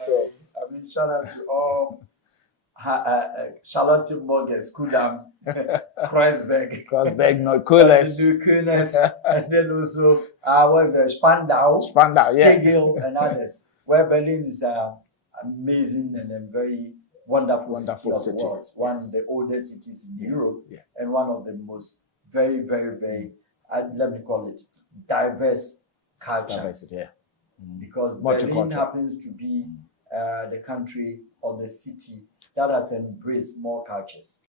So, I mean, shout out to all Charlotte Morgan, Kudam, Kreuzberg, Neukölln, and then also was Spandau, yeah. Tegel, and others. Where Berlin is amazing and a very wonderful city of the world. One of the oldest cities in Europe, and one of the most very, very, very, let me call it, diverse culture. Diversity, yeah. Because Berlin happens to be the country or the city that has embraced more cultures.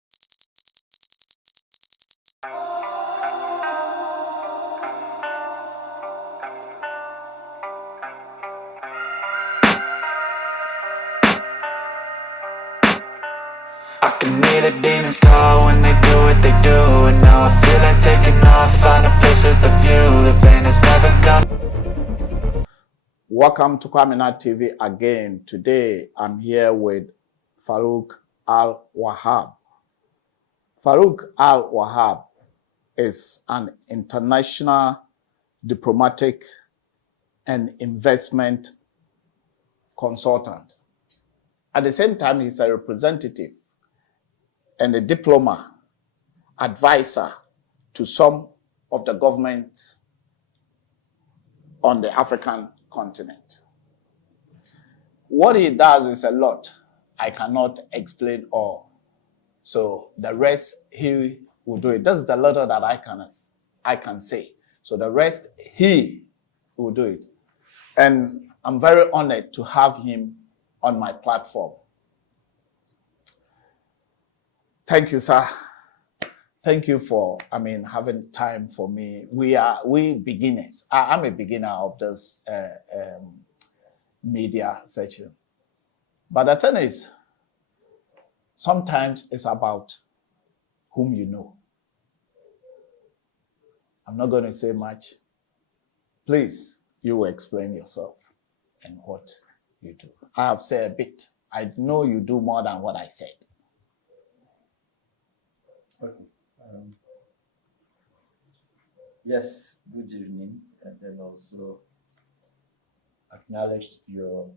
I can hear the demons call when they do what they do, and now I feel like taking off, find a place with a view. The pain is never gone. Welcome to Kwaminat TV again. Today I'm here with Farouk Al-WAHAB. Farouk Al-WAHAB is an international diplomatic and investment consultant. At the same time, he's a representative and a diplomat advisor to some of the governments on the African continent. What he does is a lot. I cannot explain all. So the rest, he will do it. That's the little that I can say. So the rest, he will do it. And I'm very honored to have him on my platform. Thank you, sir. Thank you for, having time for me. We beginners. I'm a beginner of this media section. But the thing is, sometimes it's about whom you know. I'm not going to say much. Please, you will explain yourself and what you do. I have said a bit. I know you do more than what I said. Okay. Yes, good evening, and then also acknowledged your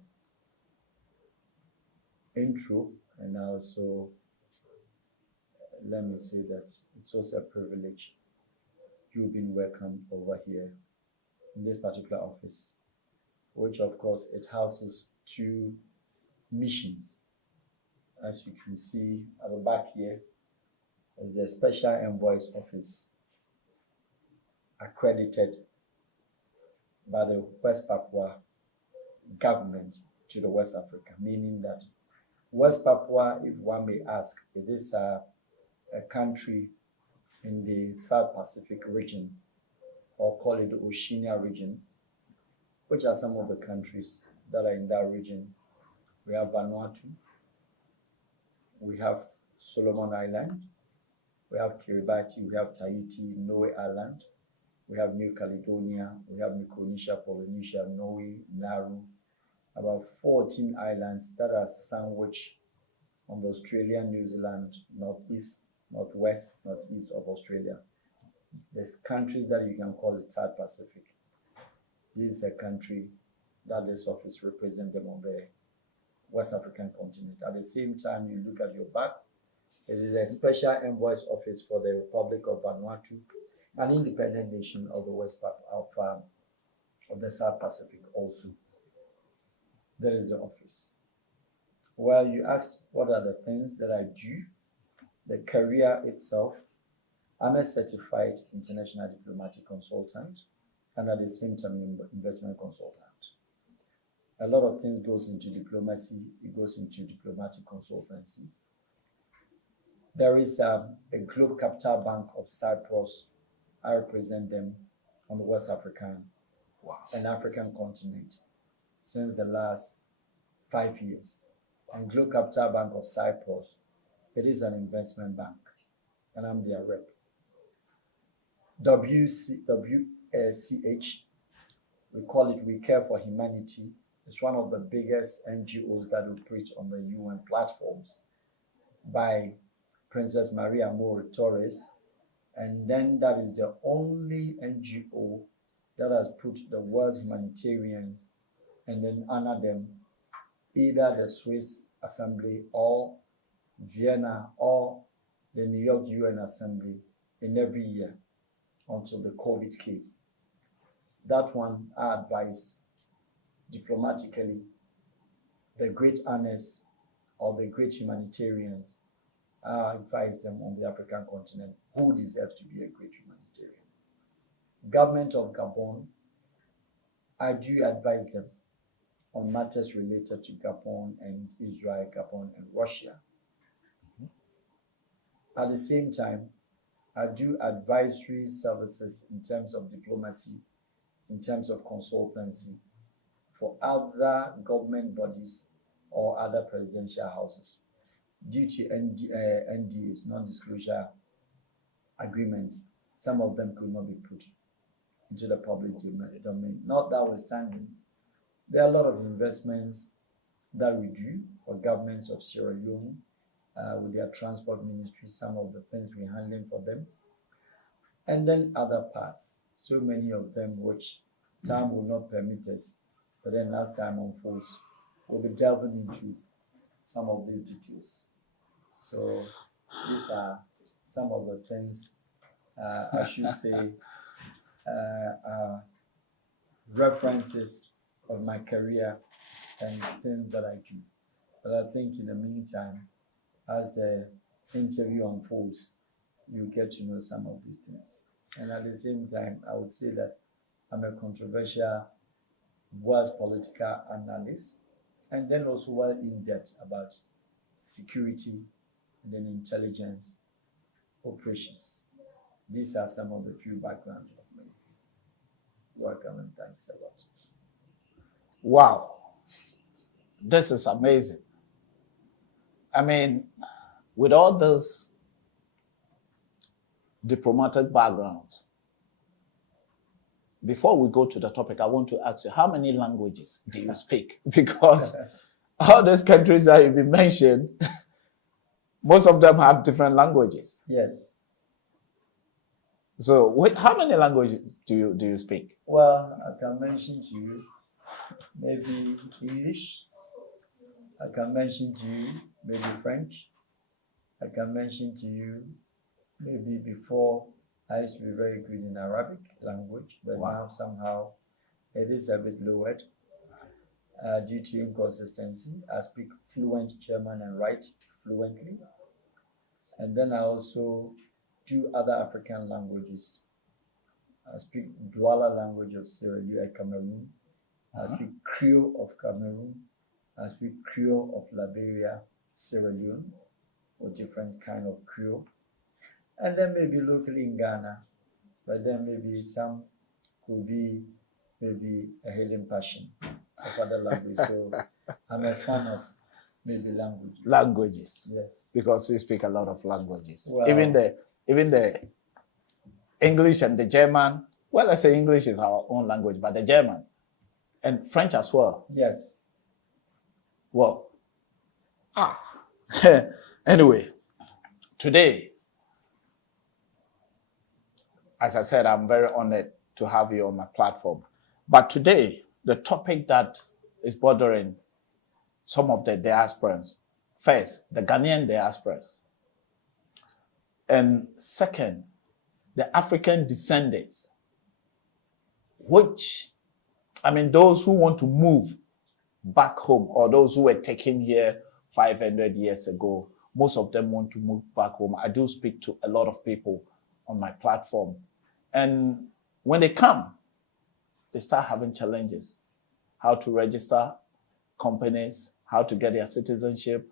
intro, and also let me say that it's also a privilege you've been welcomed over here in this particular office, which of course it houses two missions. As you can see at the back here is the Special Envoy's Office, accredited by the West Papua government to the West Africa, meaning that West Papua, if one may ask, it is a country in the South Pacific region, or call it the Oceania region, which are some of the countries that are in that region. We have Vanuatu, we have Solomon Island, we have Kiribati, we have Tahiti, Niue Island, we have New Caledonia, we have Micronesia, Polynesia, Norway, Nauru, about 14 islands that are sandwiched on the Australia, New Zealand, northeast, northwest, northeast of Australia. There's countries that you can call the South Pacific. This is a country that this office represents them on the West African continent. At the same time, you look at your back, it is a Special Envoy's Office for the Republic of Vanuatu, an independent nation of the West of the South Pacific also. There is the office. Well, you asked what are the things that I do, the career itself. I'm a certified international diplomatic consultant and at the same time investment consultant. A lot of things goes into diplomacy, it goes into diplomatic consultancy. There is a Globe Capital Bank of Cyprus. I represent them on the West African and African continent since the last 5 years. And Globe Capital Bank of Cyprus, it is an investment bank, and I'm their rep. WCH, we call it We Care for Humanity. It's one of the biggest NGOs that operate on the UN platforms by Princess Maria More Torres. And then that is the only NGO that has put the world humanitarians and then honor them either the Swiss Assembly or Vienna or the New York UN Assembly in every year until the COVID came. That one, I advise diplomatically the great honors or the great humanitarians. I advise them on the African continent who deserves to be a great humanitarian. Government of Gabon, I do advise them on matters related to Gabon and Israel, Gabon and Russia. At the same time, I do advisory services in terms of diplomacy, in terms of consultancy for other government bodies or other presidential houses. Due to NDAs, non-disclosure agreements, some of them could not be put into the public domain. Notwithstanding, there are a lot of investments that we do for governments of Sierra Leone with their transport ministry, some of the things we're handling for them, and then other parts, so many of them which time will not permit us, but then as time unfolds, we'll be delving into some of these details. So these are some of the things, I should say, references of my career and things that I do. But I think in the meantime, as the interview unfolds, you get to know some of these things. And at the same time, I would say that I'm a controversial world political analyst, and then also well in depth about security and then intelligence operations. These are some of the few backgrounds of me. Welcome and thanks a lot. Wow, this is amazing. I mean, with all this diplomatic background, before we go to the topic, I want to ask you, how many languages do you speak? Because all these countries that you've been mentioned, most of them have different languages. Yes. So how many languages do you speak? Well, I can mention to you maybe English. I can mention to you maybe French. I can mention to you maybe before I used to be very good in Arabic language, but now somehow it is a bit lowered due to inconsistency. I speak fluent German and write fluently. And then I also do other African languages. I speak Douala language of Sierra Leone, Cameroon. I speak Creole of Cameroon. I speak Creole of Liberia, Sierra Leone, or different kind of Creole. And then maybe locally in Ghana, but then maybe some could be maybe a hailing passion of other languages. So I'm a fan of maybe languages. Languages. Yes. Because you speak a lot of languages. Well, even the English and the German. Well, I say English is our own language, but the German and French as well. Yes. Well, anyway, today, as I said, I'm very honored to have you on my platform. But today, the topic that is bothering some of the diasporans, first, the Ghanaian diasporans, and second, the African descendants, which, I mean, those who want to move back home or those who were taken here 500 years ago, most of them want to move back home. I do speak to a lot of people on my platform. And when they come, they start having challenges. How to register companies, how to get their citizenship,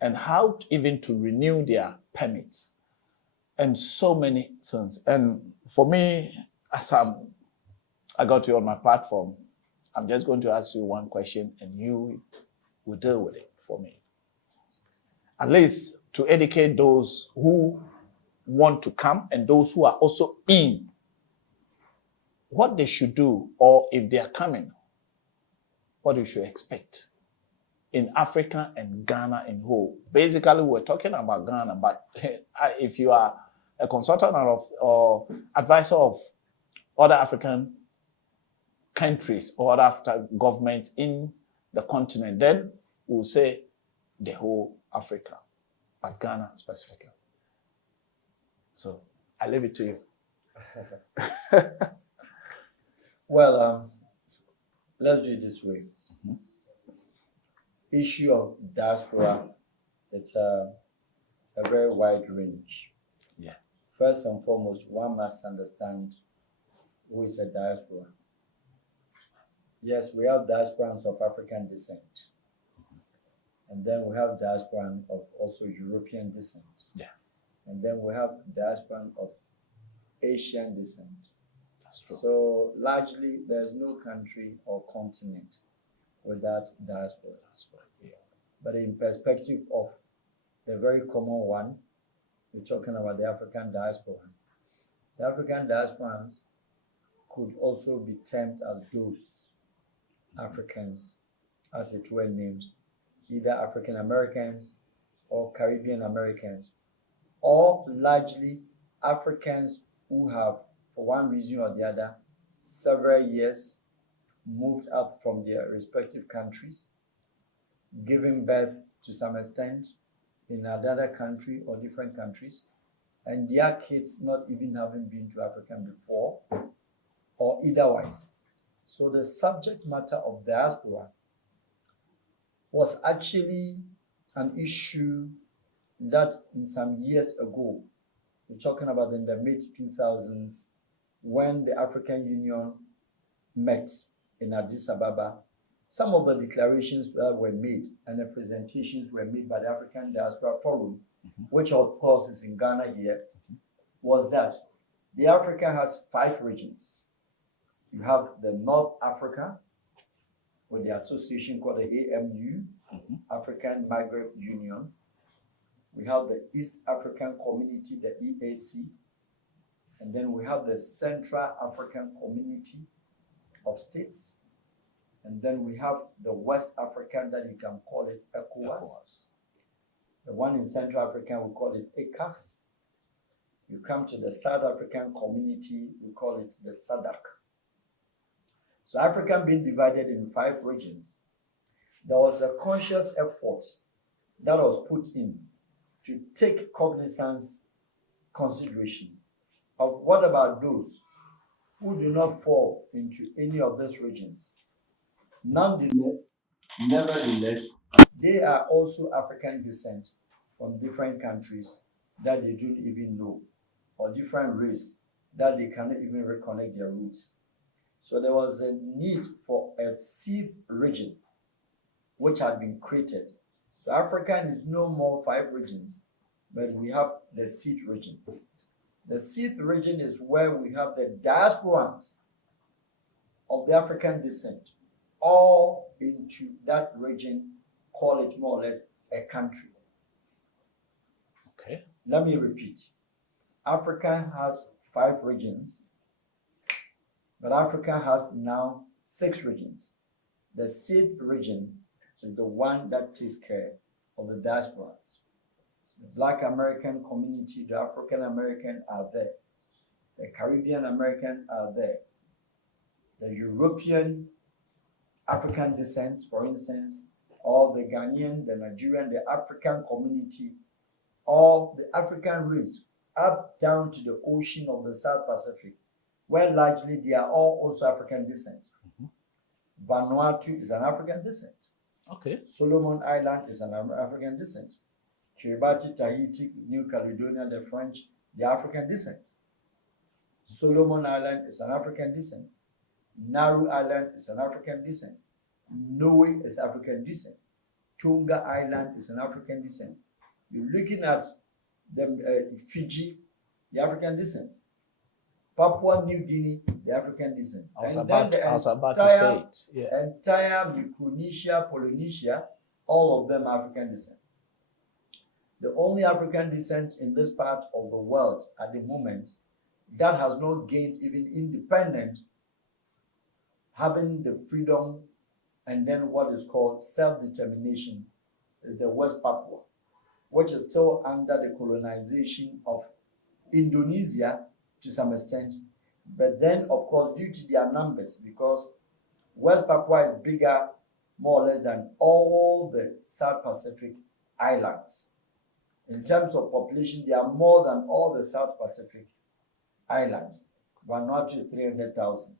and how even to renew their permits, and so many things. And for me, as I got you on my platform, I'm just going to ask you one question and you will deal with it for me. At least to educate those who want to come and those who are also in, what they should do, or if they are coming, what you should expect in Africa and Ghana in whole. Basically, we're talking about Ghana, but if you are a consultant or advisor of other African countries or other African governments in the continent, then we'll say the whole Africa, but Ghana specifically. So I leave it to you. Well, let's do it this way. Issue of diaspora, it's a very wide range. Yeah. First and foremost, one must understand who is a diaspora. Yes, we have diasporans of African descent. And then we have diasporan of also European descent. Yeah. And then we have diasporan of Asian descent. That's true. So largely, there's no country or continent without diaspora. Yeah. But in perspective of the very common one, we're talking about the African diaspora. The African diasporans could also be termed as those Africans, as it were named, either African Americans or Caribbean Americans, or largely Africans who have, for one reason or the other, several years moved out from their respective countries, giving birth to some extent in another country or different countries, and their kids not even having been to Africa before or otherwise. So the subject matter of diaspora was actually an issue that in some years ago, we're talking about in the mid-2000s, when the African Union met in Addis Ababa, some of the declarations that were made and the presentations were made by the African Diaspora Forum, which of course is in Ghana here, was that the Africa has 5 regions. You have the North Africa, with the association called the AMU, African Maghreb Union. We have the East African Community, the EAC, and then we have the Central African Community of States, and then we have the West African, that you can call it ECOWAS. The one in Central Africa, we call it ECAS. You come to the South African Community, we call it the SADC. So Africa being divided in 5 regions, there was a conscious effort that was put in to take cognizance, consideration of what about those who do not fall into any of these regions. Nonetheless, nevertheless, they are also African descent from different countries that they don't even know, or different race that they cannot even reconnect their roots. So there was a need for a seed region which had been created. So Africa is no more 5 regions, but we have the seed region. The seed region is where we have the diasporans of the African descent all into that region, call it more or less a country. Okay. Let me repeat. Africa has 5 regions, but Africa has now 6 regions. The seed region is the one that takes care of the diasporans. The Black American community, the African American are there. The Caribbean American are there. The European African descent, for instance, or the Ghanaian, the Nigerian, the African community, or the African race, up down to the ocean of the South Pacific, where largely they are all also African descent. Vanuatu is an African descent. Okay. Solomon Island is an African descent. Kiribati, Tahiti, New Caledonia, the French, the African descent. Solomon Island is an African descent. Nauru Island is an African descent. Niue is African descent. Tonga Island is an African descent. You're looking at the Fiji, the African descent. Papua New Guinea, the African descent. I was about to say it. Yeah. Entire Micronesia, Polynesia, all of them African descent. The only African descent in this part of the world at the moment that has not gained even independent, having the freedom and then what is called self-determination, is the West Papua, which is still under the colonization of Indonesia to some extent, but then of course due to their numbers, because West Papua is bigger more or less than all the South Pacific islands. In terms of population, they are more than all the South Pacific islands. Vanuatu is 300,000.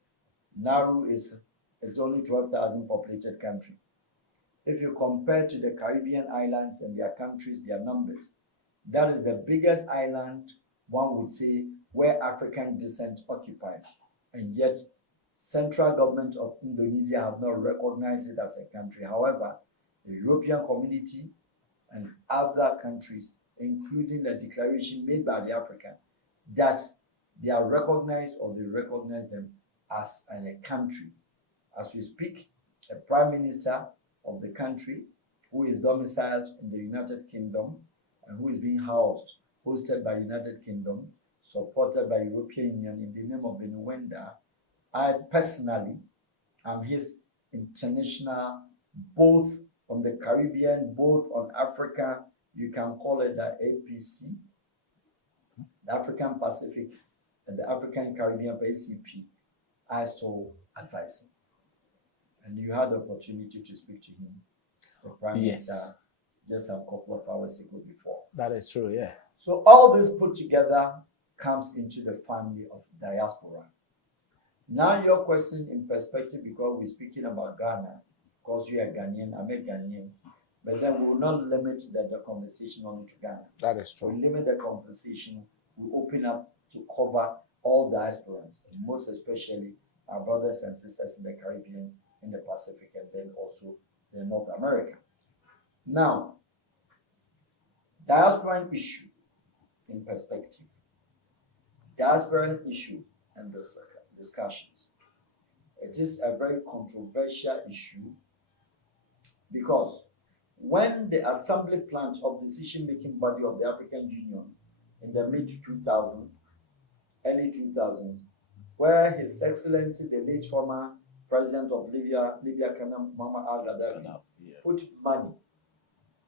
Nauru is only 12,000 populated country. If you compare to the Caribbean islands and their countries, their numbers, that is the biggest island, one would say, where African descent occupied. And yet, central government of Indonesia have not recognized it as a country. However, the European community and other countries, including the declaration made by the African, that they are recognized or they recognize them as a country. As we speak, a prime minister of the country who is domiciled in the United Kingdom and who is being hosted by United Kingdom, supported by European Union in the name of Benuenda. I personally am his international, both on the Caribbean, both on Africa, you can call it the APC, the African Pacific and the African Caribbean ACP, I still advise him. And you had the opportunity to speak to him, the Prime Minister, just a couple of hours ago before. That is true, yeah. So all this put together comes into the family of diaspora. Now your question in perspective, because we're speaking about Ghana, because you are Ghanaian, I'm a Ghanaian, but then we will not limit the conversation only to Ghana. That is true. We limit the conversation, we open up to cover all diasporans, most especially our brothers and sisters in the Caribbean, in the Pacific, and then also in North America. Now, diasporan issue in perspective. Diasporan issue and discussions. It is a very controversial issue because when the assembly plant of decision-making body of the African Union in the mid-2000s, early 2000s, where His Excellency, the late former President of Libya, Muammar al-Gaddafi, put money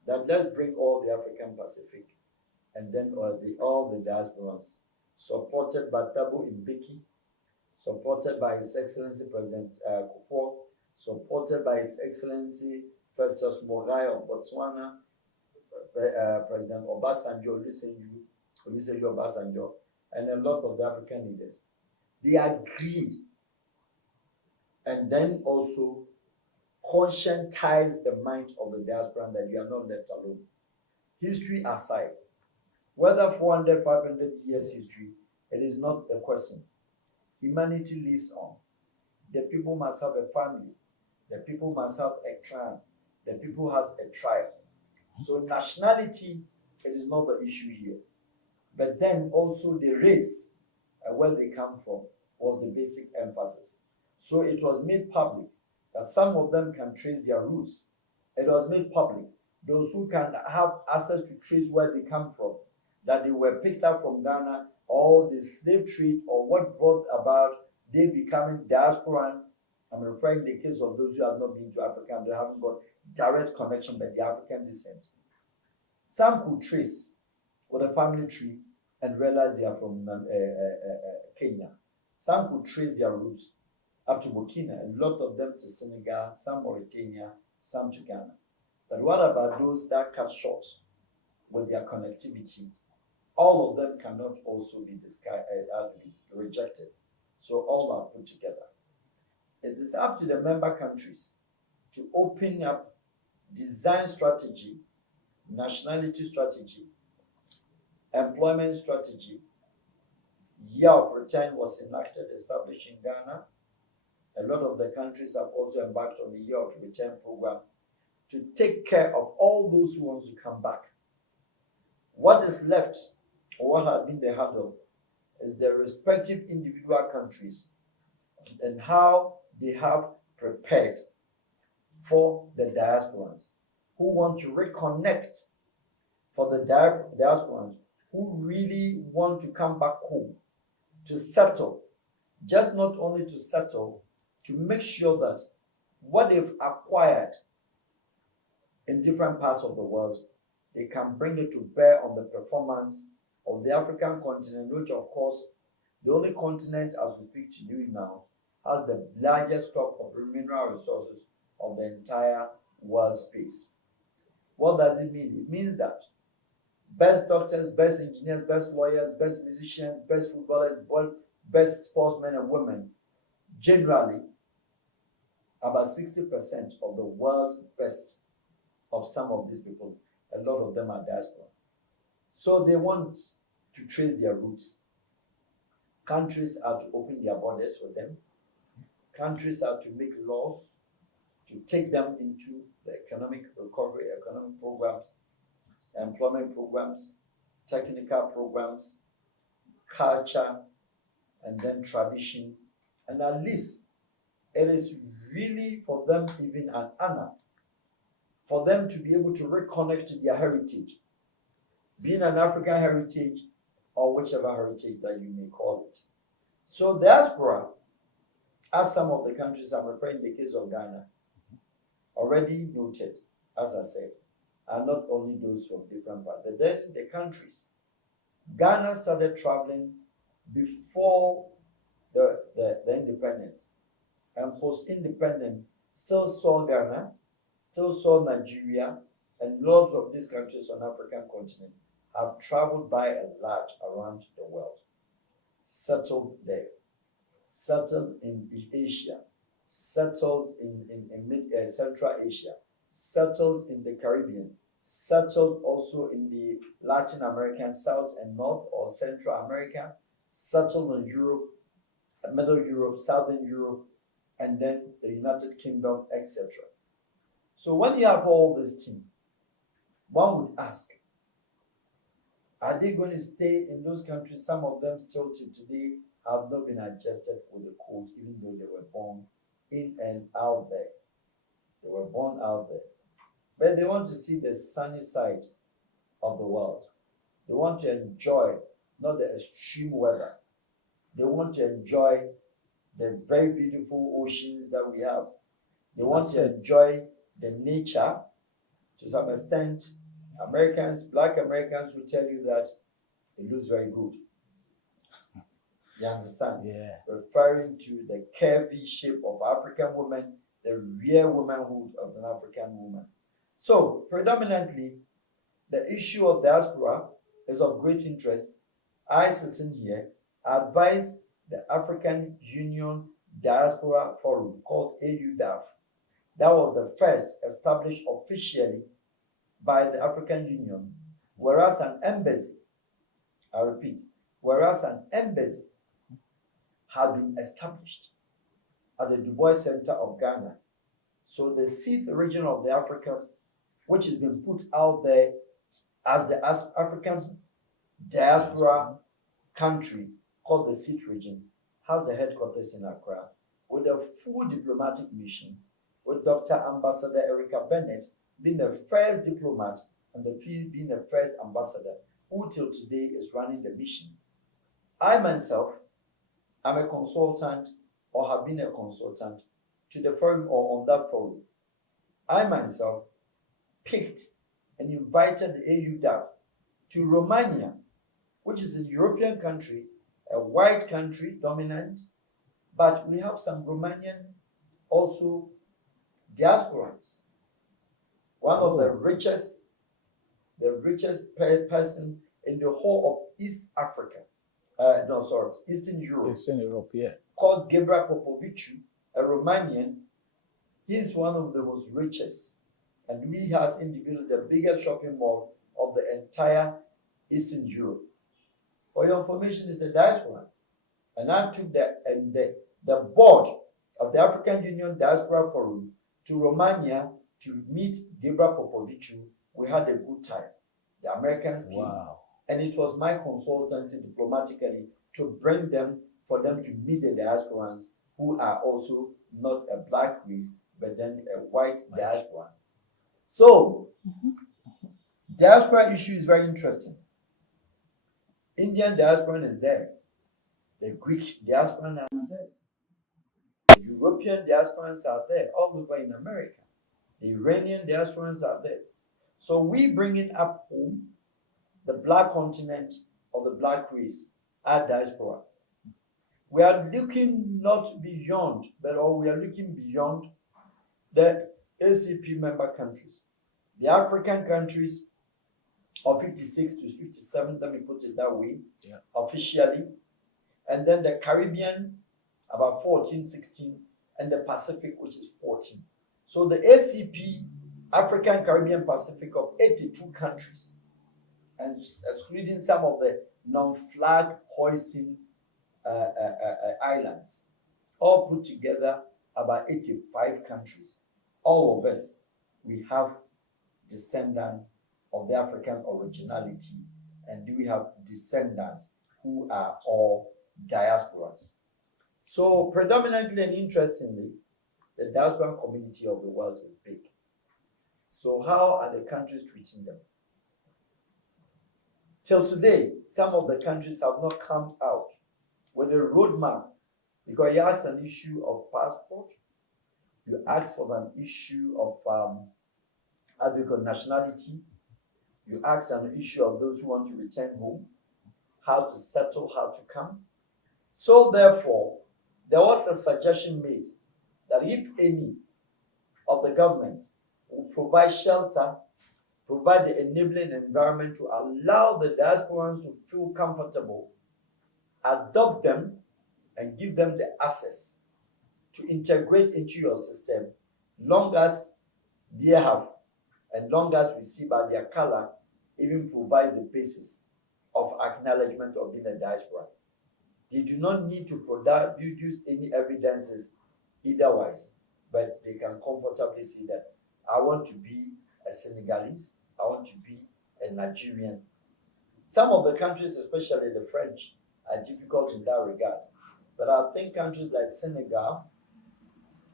that let's bring all the African Pacific and then all the diasporas, supported by Thabo Mbeki, supported by His Excellency President Kufuor, supported by His Excellency Festus Mogae of Botswana, President Obasanjo, Olusegun Obasanjo, and a lot of the African leaders. They agreed and then also conscientize the mind of the diaspora that you are not left alone. History aside, whether 400, 500 years history, it is not a question. Humanity lives on. The people must have a family. The people must have a clan. The people has a tribe. So nationality, it is not the issue here. But then also the race, where they come from, was the basic emphasis. So it was made public that some of them can trace their roots. It was made public, those who can have access to trace where they come from, that they were picked up from Ghana, or the slave trade, or what brought about they becoming diasporan. I'm referring to the case of those who have not been to Africa and they haven't got direct connection by the African descent. Some could trace with a family tree and realize they are from Kenya. Some could trace their roots up to Burkina, a lot of them to Senegal, some Mauritania, some to Ghana. But what about those that cut short with their connectivity? All of them cannot also be rejected. So all are put together. It is up to the member countries to open up design strategy, nationality strategy, employment strategy. Year of return was enacted, established in Ghana. A lot of the countries have also embarked on the year of return program to take care of all those who want to come back. What is left, or what has been the hurdle, is the respective individual countries and how they have prepared for the diasporans who want to reconnect, for the diasporans who really want to come back home, to settle, just not only to settle, to make sure that what they've acquired in different parts of the world, they can bring it to bear on the performance of the African continent, which of course, the only continent as we speak to you now, has the largest stock of mineral resources of the entire world space. What does it mean? It means that best doctors, best engineers, best lawyers, best musicians, best footballers, best sportsmen and women, generally, about 60% of the world's best of some of these people, a lot of them are diaspora. So they want to trace their roots. Countries are to open their borders for them. Countries are to make laws to take them into the economic recovery, economic programs, employment programs, technical programs, culture, and then tradition. And at least it is really for them even an honor for them to be able to reconnect to their heritage, being an African heritage or whichever heritage that you may call it. So diaspora, as some of the countries I'm referring to the case of Ghana, already noted, as I said, are not only those from different parts, but then the countries. Ghana started traveling before the independence, and post-independent still saw Ghana, still saw Nigeria, and lots of these countries on the African continent have traveled by and large around the world, settled there, settled in Asia, settled in Central Asia, settled in the Caribbean, settled also in the Latin American South and North or Central America, settled in Europe, Middle Europe, Southern Europe, and then the United Kingdom, etc. So when you have all this team, one would ask, are they going to stay in those countries? Some of them still to today have not been adjusted with the code, even though they were born in and out there. They were born out there. But they want to see the sunny side of the world. They want to enjoy not the extreme weather. They want to enjoy the very beautiful oceans that we have. They want to enjoy the nature to some extent. Americans, black Americans will tell you that it looks very good. You understand? Yeah. Referring to the curvy shape of African women, the real womanhood of an African woman. So, predominantly, the issue of diaspora is of great interest. I, sitting here, advise the African Union Diaspora Forum, called AUDAF. That was the first established officially by the African Union, whereas an embassy, I repeat, whereas an embassy had been established at the Du Bois Center of Ghana. So the seat region of the Africa, which has been put out there as the African diaspora country called the seat region, has the headquarters in Accra with a full diplomatic mission, with Dr. Ambassador Erica Bennett being the first diplomat and being the first ambassador who till today is running the mission. I myself am a consultant or have been a consultant to the forum or on that forum. I myself picked and invited the AUDAF to Romania, which is a European country, a white country dominant, but we have some Romanian also diasporans. One of the richest person in the whole of East Africa, Eastern Europe. Eastern Europe, yeah. Called Gabriel Popoviciu, a Romanian. He's one of the most richest, and he has individually the biggest shopping mall of the entire Eastern Europe. For your information, is the diaspora. And I took the board of the African Union Diaspora Forum to Romania to meet Gabriel Popoviciu. We had a good time. The Americans came. Wow. And it was my consultancy diplomatically to bring them, for them to meet the diasporans who are also not a black race, but then a white diaspora. So, diaspora issue is very interesting. Indian diaspora is there. The Greek diaspora are there. The European diasporans are there, all over in America. The Iranian diasporans are there. So we bringing up home the black continent or the black race, our diaspora. We are looking not beyond, but we are looking beyond the ACP member countries. The African countries of 56 to 57, let me put it that way, officially. And then the Caribbean, about 14, 16, and the Pacific, which is 14. So the ACP, African, Caribbean, Pacific of 82 countries, and excluding some of the non-flag hoisting islands, all put together about 85 countries. All of us, we have descendants of the African originality, and we have descendants who are all diasporas. So predominantly and interestingly, the diaspora community of the world is big. So how are the countries treating them? Till today, some of the countries have not come out with a roadmap, because you ask an issue of passport, you ask for an issue of nationality, you ask an issue of those who want to return home, how to settle, how to come. So therefore, there was a suggestion made that if any of the governments will provide shelter, provide the enabling environment to allow the diasporans to feel comfortable, adopt them, and give them the access to integrate into your system, long as they have, and long as we see by their color, even provides the basis of acknowledgement of being a diaspora. They do not need to produce any evidences eitherwise, but they can comfortably say that I want to be a Senegalese, I want to be a Nigerian. Some of the countries, especially the French, are difficult in that regard. But I think countries like Senegal,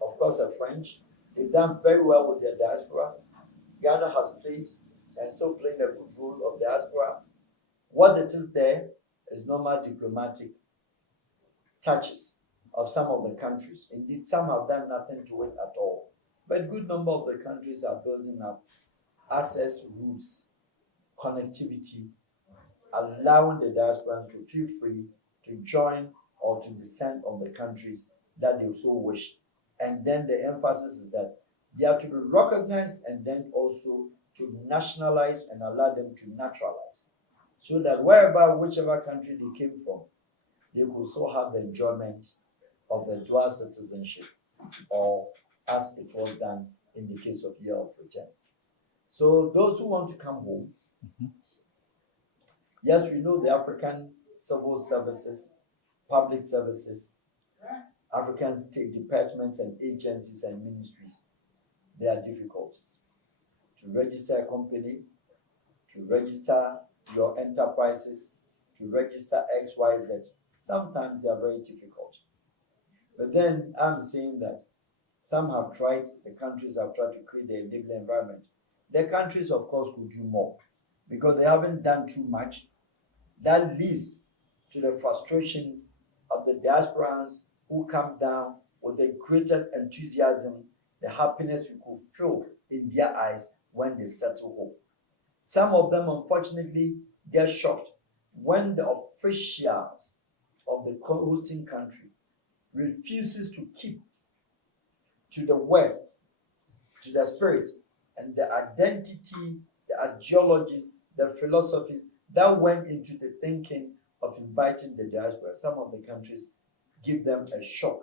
of course, are French, they've done very well with their diaspora. Ghana has played and still playing a good role of diaspora. What it is there is normal diplomatic touches of some of the countries. Indeed, some have done nothing to it at all. But a good number of the countries are building up access routes, connectivity, allowing the diasporans to feel free to join or to descend on the countries that they so wish. And then the emphasis is that they are to be recognized and then also to nationalize and allow them to naturalize. So that whichever country they came from, they could also have the enjoyment of the dual citizenship, or as it was done in the case of year of return. So those who want to come home, yes, we know the African civil services, public services, African state departments and agencies and ministries, there are difficulties. To register a company, to register your enterprises, to register XYZ, sometimes they are very difficult. But then I'm saying that some have tried, the countries have tried to create the enabling environment. The countries, of course, could do more because they haven't done too much. That leads to the frustration of the diasporans who come down with the greatest enthusiasm, the happiness you could feel in their eyes when they settle home. Some of them, unfortunately, get shocked when the officials of the hosting country refuses to keep to the word, to the spirit, and the identity, the ideologies, the philosophies that went into the thinking of inviting the diaspora. Some of the countries give them a shock.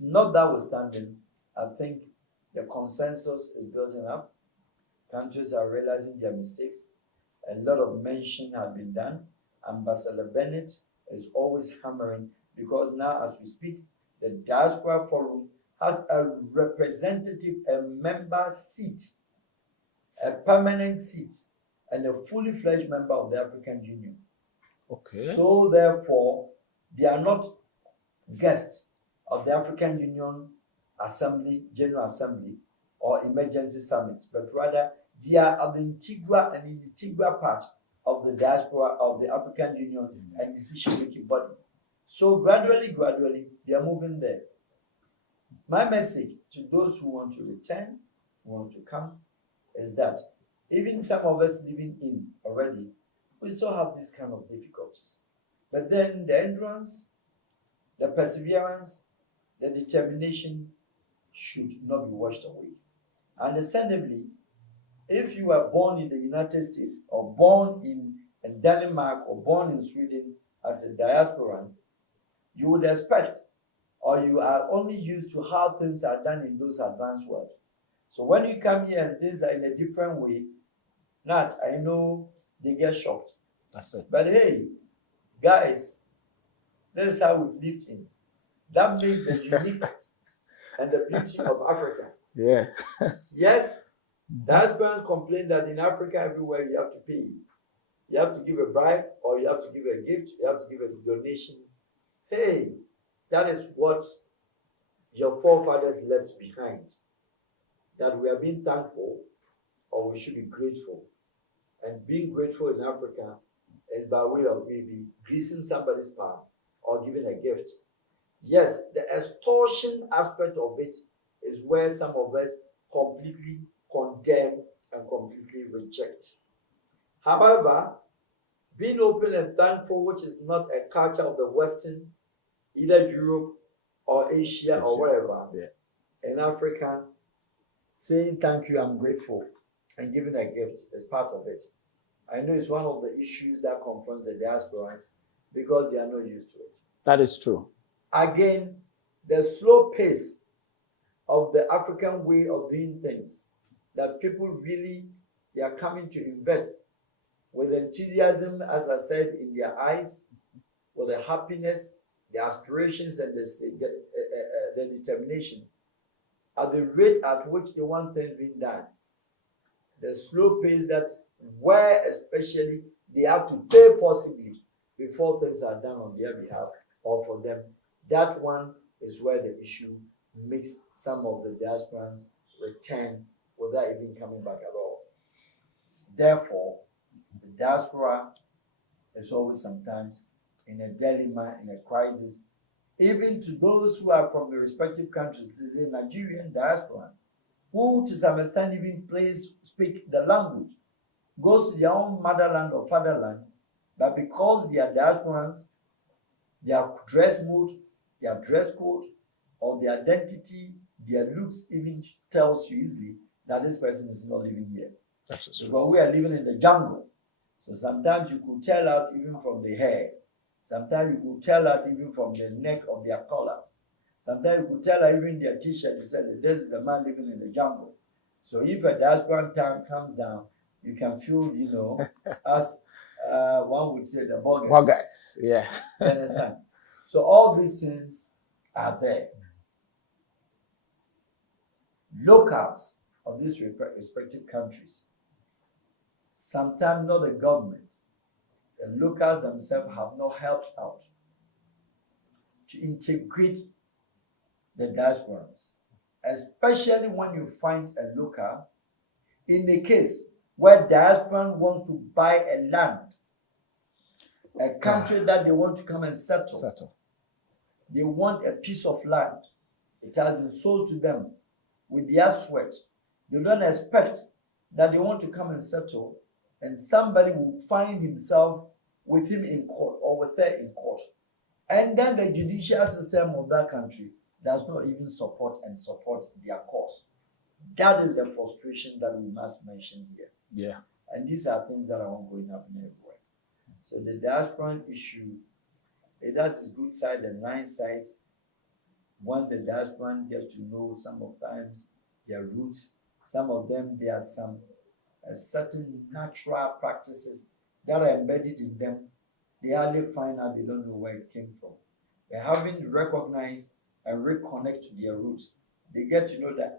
Notwithstanding, I think the consensus is building up. Countries are realizing their mistakes. A lot of mention has been done. Ambassador Bennett is always hammering, because now as we speak, the Diaspora Forum has a representative, a member seat, a permanent seat, and a fully fledged member of the African Union. Okay. So therefore, they are not guests of the African Union Assembly, General Assembly, or emergency summits, but rather they are an integral part of the diaspora of the African Union and decision-making body. So gradually, they are moving there. My message to those who want to return, who want to come, is that even some of us living in already, we still have this kind of difficulties. But then the endurance, the perseverance, the determination, should not be washed away. Understandably, if you were born in the United States or born in Denmark or born in Sweden as a diasporan, you would expect, or you are only used to how things are done in those advanced world. So when you come here and things are in a different way, Nat, I know they get shocked. That's it. But hey, guys, this is how we've lived in. That makes the unique and the beauty of Africa. Yeah. Yes, diasporans complain that in Africa, everywhere you have to pay. You have to give a bribe, or you have to give a gift, you have to give a donation. Hey, that is what your forefathers left behind. That we are being thankful, or we should be grateful. And being grateful in Africa is by way of maybe greasing somebody's palm or giving a gift. Yes, the extortion aspect of it is where some of us completely condemn and completely reject. However, being open and thankful, which is not a culture of the Western, either Europe or Asia or wherever, in Africa, saying thank you, I'm grateful, and giving a gift is part of it. I know it's one of the issues that confronts the diasporans because they are not used to it. That is true. Again, the slow pace of the African way of doing things, that people really, they are coming to invest with enthusiasm, as I said, in their eyes, with the happiness, the aspirations, and the determination, at the rate at which they want things being done. The slow pace that where especially they have to pay forcibly before things are done on their behalf or for them. That one is where the issue makes some of the diasporans return without even coming back at all. Therefore, the diaspora is always sometimes in a dilemma, in a crisis, even to those who are from the respective countries. This is a Nigerian diaspora who to some extent even speak the language, goes to their own motherland or fatherland, but because they are diasporans, their dress mode, their dress code, or their identity, their looks even tells you easily that this person is not living here. Because we are living in the jungle. So sometimes you could tell out even from the hair. Sometimes you could tell out even from the neck of their collar. Sometimes you could tell out even their t-shirt, you said that this is a man living in the jungle. So if a diaspora time comes down, you can feel, you know, as one would say, the boggers. Boggers, yeah. You understand? So all these things are there. Locals of these respective countries, sometimes not the government, the locals themselves have not helped out to integrate the diasporans, especially when you find a local in a case where diasporan wants to buy a land, a country that they want to come and settle. They want a piece of land. It has been sold to them with their sweat. They don't expect that they want to come and settle, and somebody will find himself with him in court or with her in court. And then the judicial system of that country does not even support their cause. That is the frustration that we must mention here. Yeah. And these are things that are ongoing happening everywhere. So the diaspora issue, it has its good side and nice side. When the diaspora gets to know sometimes their roots, some of them, there are some certain natural practices that are embedded in them. They hardly find out, they don't know where it came from. They haven't recognized and reconnect to their roots. They get to know that,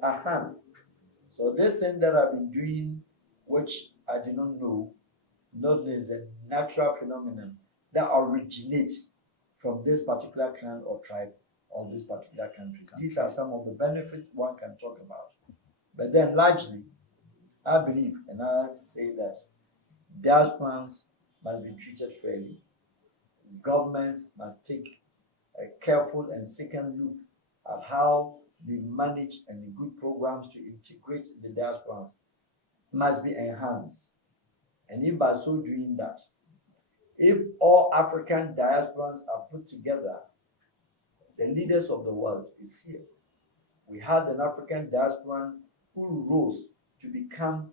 so this thing that I've been doing, which I did not know, not is a natural phenomenon that originates from this particular clan or tribe or this particular country. These are some of the benefits one can talk about. But then largely, I believe, and I say that diasporans must be treated fairly. Governments must take a careful and second look at how they manage, and the good programs to integrate the diasporans must be enhanced. And if by so doing that, if all African diasporans are put together, the leaders of the world is here. We had an African diasporan who rose to become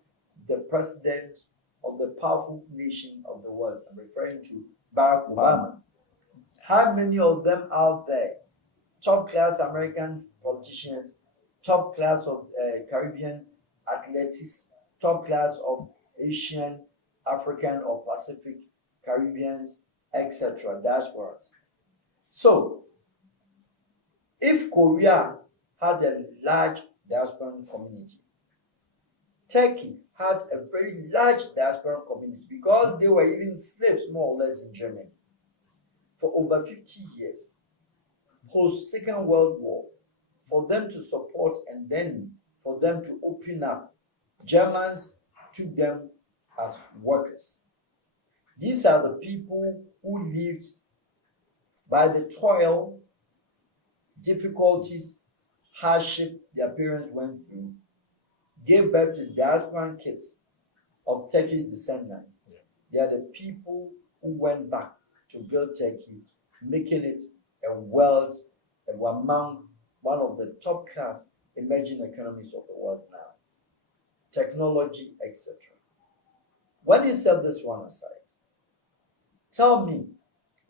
the president of the powerful nation of the world. I'm referring to Barack Obama. How many of them out there, top class American politicians, top class of Caribbean athletics, top class of Asian, African, or Pacific, Caribbeans, etc., diasporas? So, if Korea had a large diasporan community, Turkey had a very large diasporan community because they were even slaves more or less in Germany for over 50 years, post Second World War, for them to support and then for them to open up. Germans took them as workers. These are the people who lived by the toil, difficulties, hardship their parents went through, gave birth to diasporan kids of Turkish descent. They are the people who went back to build Turkey, making it a world, among one of the top class emerging economies of the world now. Technology, etc. When you set this one aside, tell me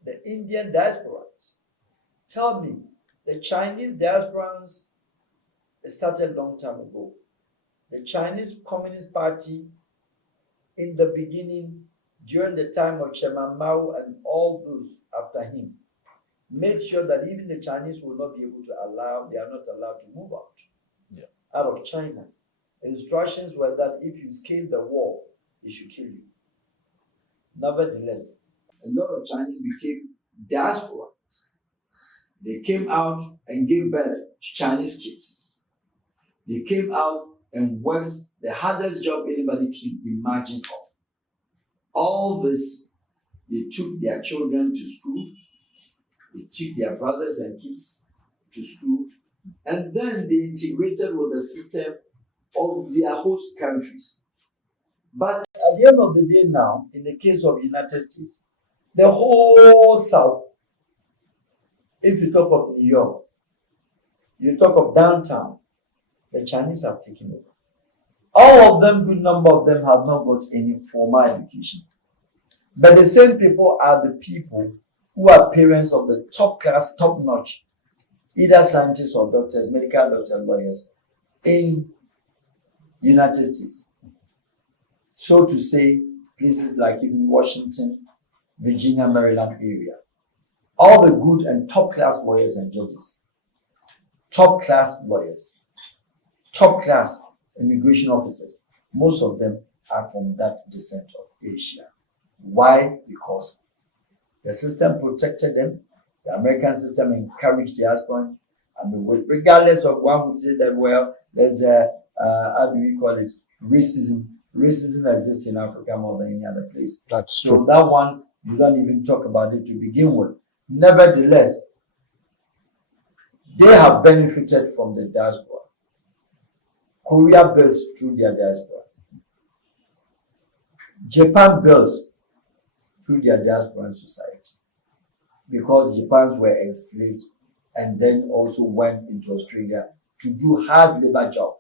the Indian diasporans, tell me the Chinese diasporans started a long time ago. The Chinese Communist Party in the beginning, during the time of Chairman Mao and all those after him, made sure that even the Chinese will not be able to they are not allowed to move out of China. Instructions were that if you scale the wall, they should kill you. Nevertheless, a lot of Chinese became diasporans. They came out and gave birth to Chinese kids. They came out and worked the hardest job anybody can imagine of. All this, they took their children to school, they took their brothers and kids to school, and then they integrated with the system of their host countries. But at the end of the day now, in the case of the United States, the whole South, if you talk of New York, you talk of downtown, the Chinese have taken over. All of them, good number of them have not got any formal education. But the same people are the people who are parents of the top class, top notch, either scientists or doctors, medical doctors, lawyers in United States. So to say, places like even Washington, Virginia, Maryland area. All the good and top class lawyers and judges, top class lawyers, top class immigration officers, most of them are from that descent of Asia. Why? Because the system protected them, the American system encouraged diaspora, and regardless of one would say that, well, there's how do we call it, racism. Racism exists in Africa more than any other place. That's so true. That one, you don't even talk about it to begin with. Nevertheless, they have benefited from the diaspora. Korea built through their diaspora. Japan built through their diaspora society because Japans were enslaved and then also went into Australia to do hard labor job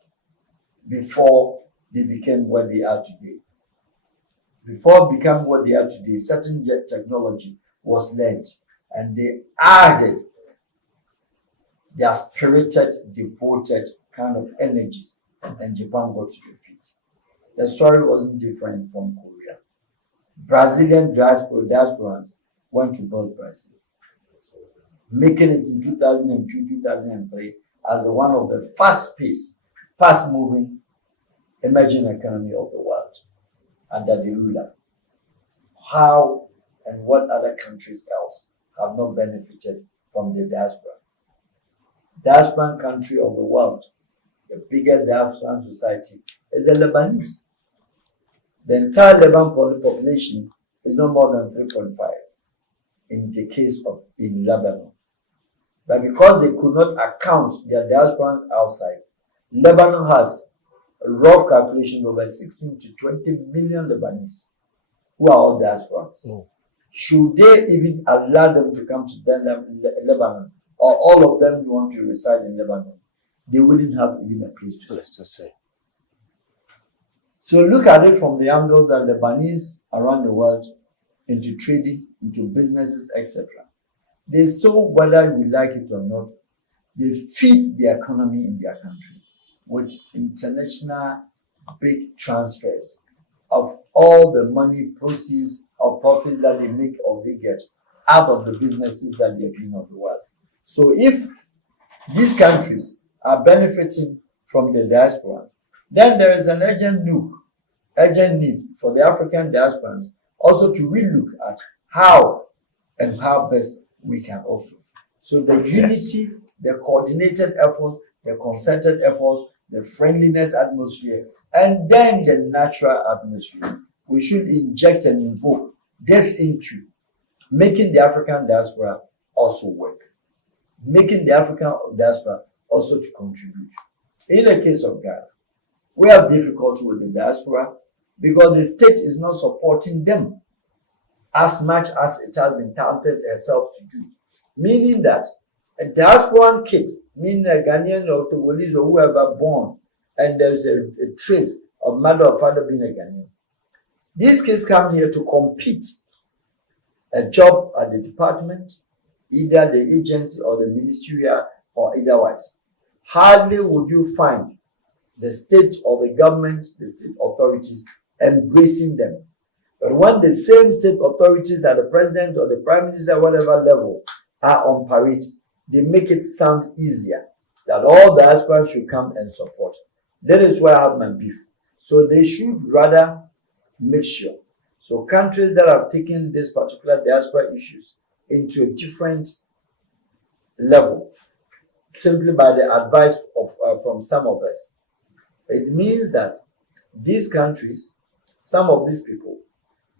before they became what they are today. Before becoming what they are today, certain technology was learned and they added their spirited, devoted kind of energies, and Japan got to their feet. The story wasn't different from Korea. Brazilian diasporans went to build Brazil, making it in 2002, 2003 as one of the fast-paced, fast-moving emerging economy of the world under the ruler. How and what other countries else have not benefited from the diaspora? Diasporan country of the world, the biggest diasporan society is the Lebanese. The entire Lebanon population is no more than 3.5 in the case of in Lebanon. But because they could not account their diasporans outside, Lebanon has a rough calculation of over 16 to 20 million Lebanese who are all diasporans. Should they even allow them to come to Lebanon, or all of them want to reside in Lebanon? they wouldn't have even a place to Let's just say. So look at it from the angle that the Lebanese around the world into trading, into businesses, etc. They saw, whether we like it or not, they feed the economy in their country with international big transfers of all the money, proceeds, or profits that they make or they get out of the businesses that they're doing of the world. So if these countries are benefiting from the diaspora, then there is an urgent need for the African diasporans also to relook at how and how best we can also. So the unity, the coordinated effort, the concerted efforts, the friendliness atmosphere, and then the natural atmosphere. We should inject and invoke this into making the African diaspora also work, making the African diaspora also to contribute. In the case of Ghana, we have difficulty with the diaspora because the state is not supporting them as much as it has been touted itself to do. Meaning that a diasporan kid, meaning a Ghanaian or Togolese or whoever born, and there's a trace of mother or father being a Ghanaian. These kids come here to compete a job at the department, either the agency or the ministerial or otherwise. Hardly would you find the state or the government, the state authorities embracing them. But when the same state authorities at the president or the prime minister, whatever level, are on parade, they make it sound easier that all diasporans should come and support. That is where I have my beef. So they should rather make sure. So countries that have taken this particular diaspora issues into a different level, simply by the advice of from some of us, it means that these countries, some of these people,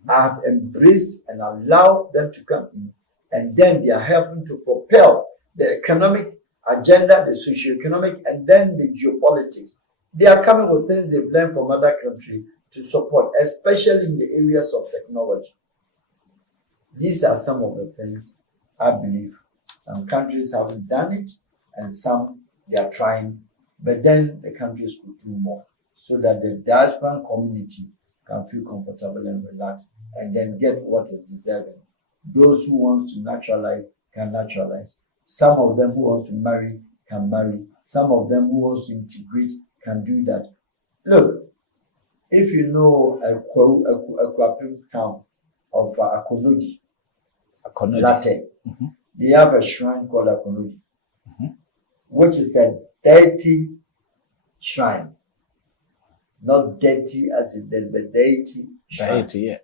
have embraced and allowed them to come in, and then they are helping to propel the economic agenda, the socio-economic, and then the geopolitics. They are coming with things they've learned from other countries to support, especially in the areas of technology. These are some of the things I believe some countries haven't done it, and some they are trying, but then the countries could do more so that the diaspora community can feel comfortable and relaxed and then get what is deserving. Those who want to naturalize can naturalize. Some of them who want to marry can marry. Some of them who want to integrate can do that. Look, if you know a town of Akonodi, Latte, they have a shrine called Akonodi, which is a deity shrine. Not dirty as in the deity shrine. Deity, yeah.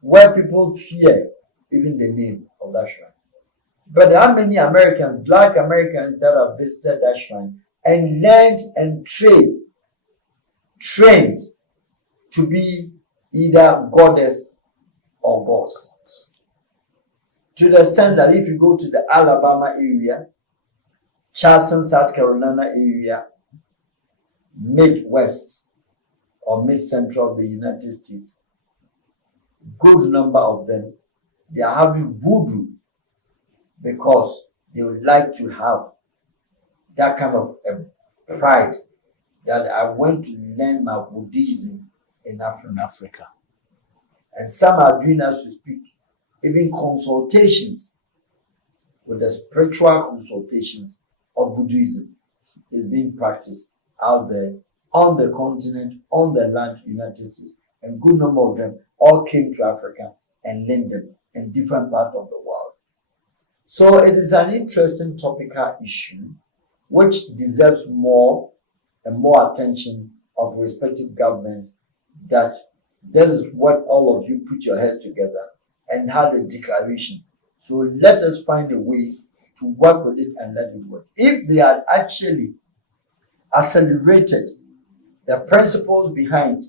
Where people fear even the name of that shrine. But there are many Americans, black Americans, that have visited that shrine and learned and trained to be either goddess or gods. To the extent that if you go to the Alabama area, Charleston, South Carolina area, Midwest or mid-central of the United States, good number of them, they are having voodoo because they would like to have that kind of pride that I went to learn my Buddhism in Africa. And some are doing, as we speak, even consultations with the spiritual consultations of Buddhism is being practiced out there on the continent, on the land, United States. And good number of them all came to Africa and learned them in different parts of the world. So it is an interesting topical issue which deserves more and more attention of respective governments, that is what all of you put your heads together and had a declaration. So let us find a way to work with it and let it work. If they had actually accelerated the principles behind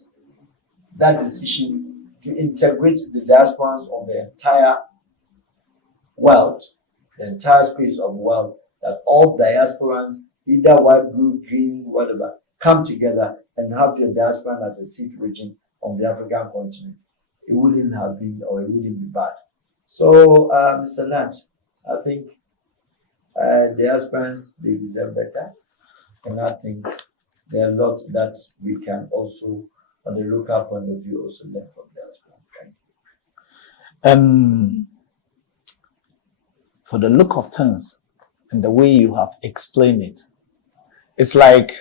that decision to integrate the diasporans of the entire world, the entire space of the world, that all diasporans, either white, blue, green, whatever, come together and have your diaspora as a seat region on the African continent, it wouldn't have been, or it wouldn't be bad. So, Mr. Nat, I think diasporans, they deserve better. And I think there are a lot that we can also, on the local point of view, also learn from diaspora. For the look of things and the way you have explained it, it's like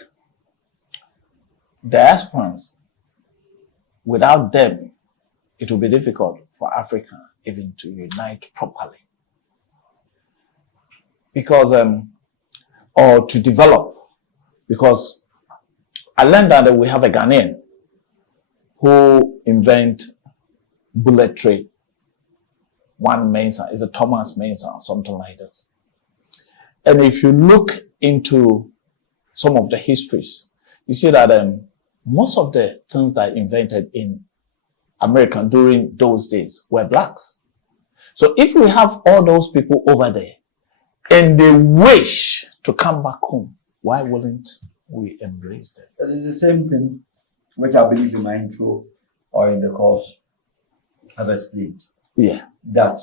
diasporans, without them, it will be difficult for Africa even to unite properly. Because, or to develop. Because I learned that we have a Ghanaian who invent bulletry. One Mensah, is a Thomas Mensah or something like this. And if you look into some of the histories, you see that most of the things that invented in America during those days were blacks. So if we have all those people over there and they wish to come back home, why wouldn't we embrace them? It's the same thing which I believe in my intro or in the course I've explained. Yeah. That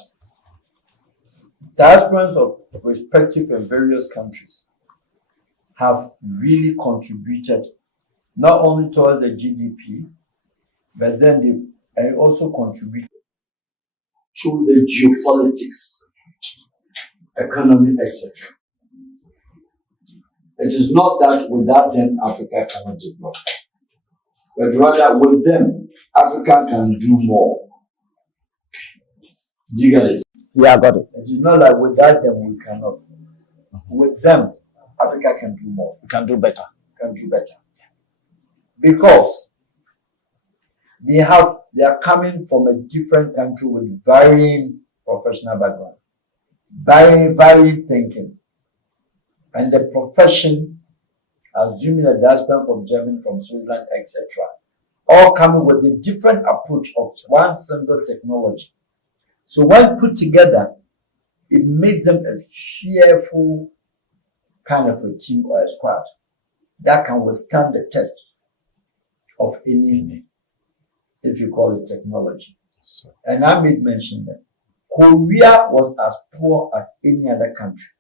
diasporans of respective and various countries have really contributed not only towards the GDP, but then they've also contributed to the geopolitics, economy, etc. It is not that without them Africa cannot develop, but rather with them Africa can do more. You get it? Yeah, I got it. It is not that without them we cannot. With them, Africa can do more. We can do better. Can do better. Because they are coming from a different country with varying professional background, varying thinking. And the profession, assuming a diaspora from Germany, from Switzerland, etc., all coming with a different approach of one single technology. So when put together, it makes them a fearful kind of a team or a squad that can withstand the test of any, if you call it technology. And I made mention that Korea was as poor as any other country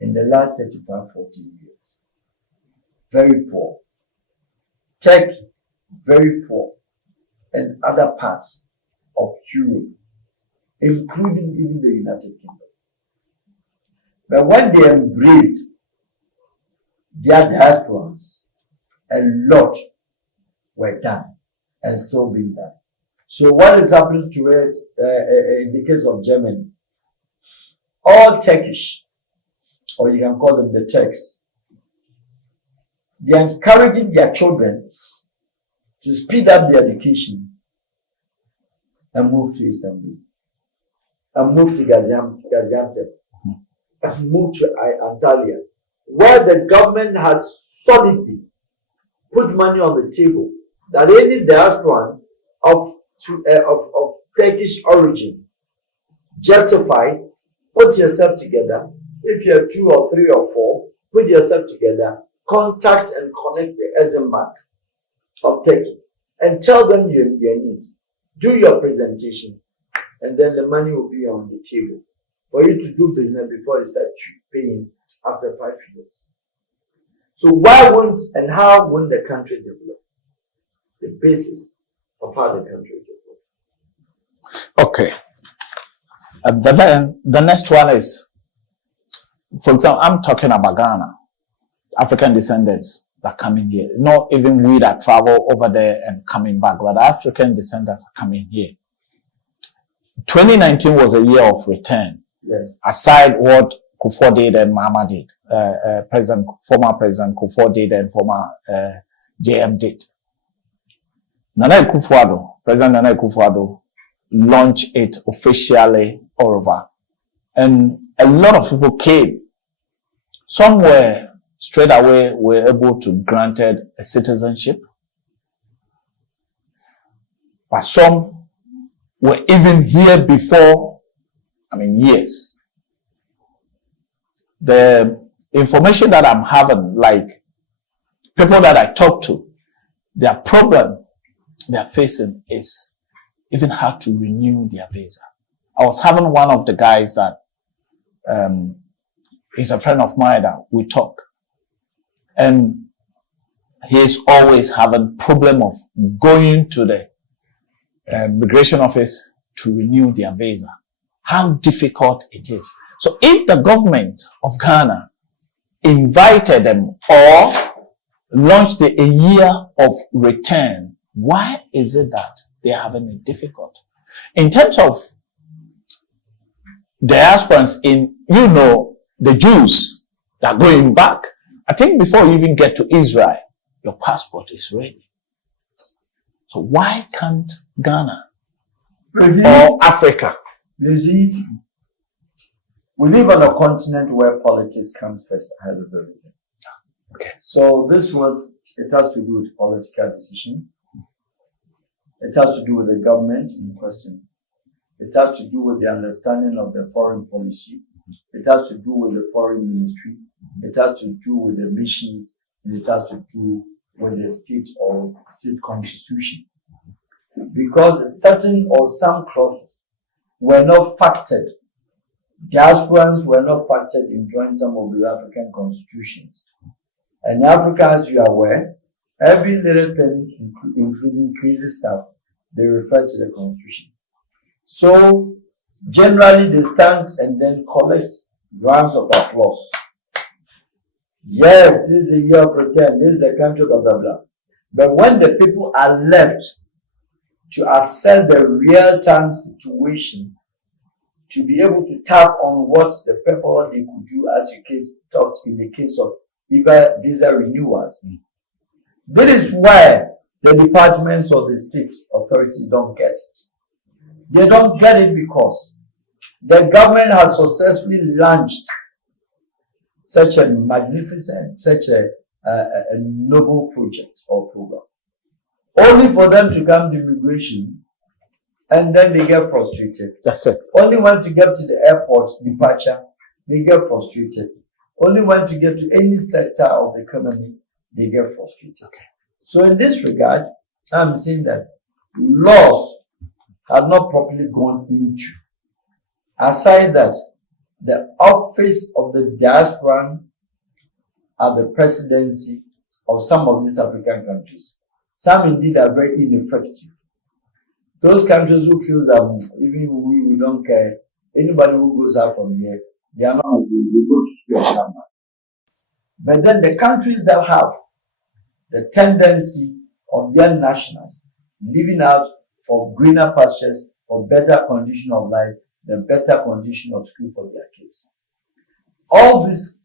in the last 35, 40 years. Very poor. Turkey, very poor. And other parts of Europe, including even the United Kingdom. But when they embraced their diasporans, a lot were done and still being done. So what is happening to it in the case of Germany? All Turkish, or you can call them the Turks, they are encouraging their children to speed up their education and move to Istanbul, and move to Gaziantep, and move to Antalya, where the government had solidly put money on the table that any diasporan of Turkish origin justify, put yourself together. If you're 2 or 3 or 4, put yourself together, contact and connect the SM Bank of Turkey and tell them your needs. Do your presentation, and then the money will be on the table for you to do business before you start paying after 5 years. So why won't and how won't the country develop? The basis of how the country develops. Okay. The next one is, for example, I'm talking about Ghana, African descendants that come in here. Not even we that travel over there and coming back, but the African descendants are coming here. 2019 was a year of return. Yes. Aside what Kufuor did and Mahama did, former President Kufuor did and former JM did. President Nana Akufo-Addo launched it officially all over. And a lot of people came. Some were straight away able to granted a citizenship. But some were even here before, years. The information that I'm having, like people that I talk to, their problem they're facing is even how to renew their visa. I was having one of the guys that is a friend of mine that we talk. and he's always having problem of going to the immigration office to renew their visa. How difficult it is. So if the government of Ghana invited them or launched a year of return, why is it that they're having it difficult? In terms of diasporans in, the Jews that are going back, I think before you even get to Israel, your passport is ready. So why can't Ghana or Africa? You see, we live on a continent where politics comes first ahead of everything. Okay. So this one, it has to do with political decision. It has to do with the government in question. It has to do with the understanding of the foreign policy. It has to do with the foreign ministry. It has to do with the missions. And it has to do with the state or state constitution. Because certain or some clauses were not factored. Diasporans were not factored in joining some of the African constitutions. And Africa, as you are aware, every little thing, including crazy stuff, they refer to the constitution. So generally they stand and then collect rounds of applause. Yes, this is the year of return, this is the country, blah, blah, blah. But when the people are left to assess the real-time situation, to be able to tap on what the people they could do, as you talked in the case of visa renewals. That is why the departments of the state authorities don't get it. They don't get it because the government has successfully launched such a magnificent, such a noble project or program, only for them to come to immigration and then they get frustrated. That's it. Only when to get to the airport departure, they get frustrated. Only when to get to any sector of the economy, they get frustrated. Okay. So in this regard, I'm saying that laws have not properly gone into. Aside that, the office of the diaspora at the presidency of some of these African countries, some indeed are very ineffective. Those countries who feel that even we don't care, anybody who goes out from here, they are not, they go to school and come back. But then the countries that have the tendency of their nationals living out for greener pastures, for better condition of life, the better condition of school for their kids. All this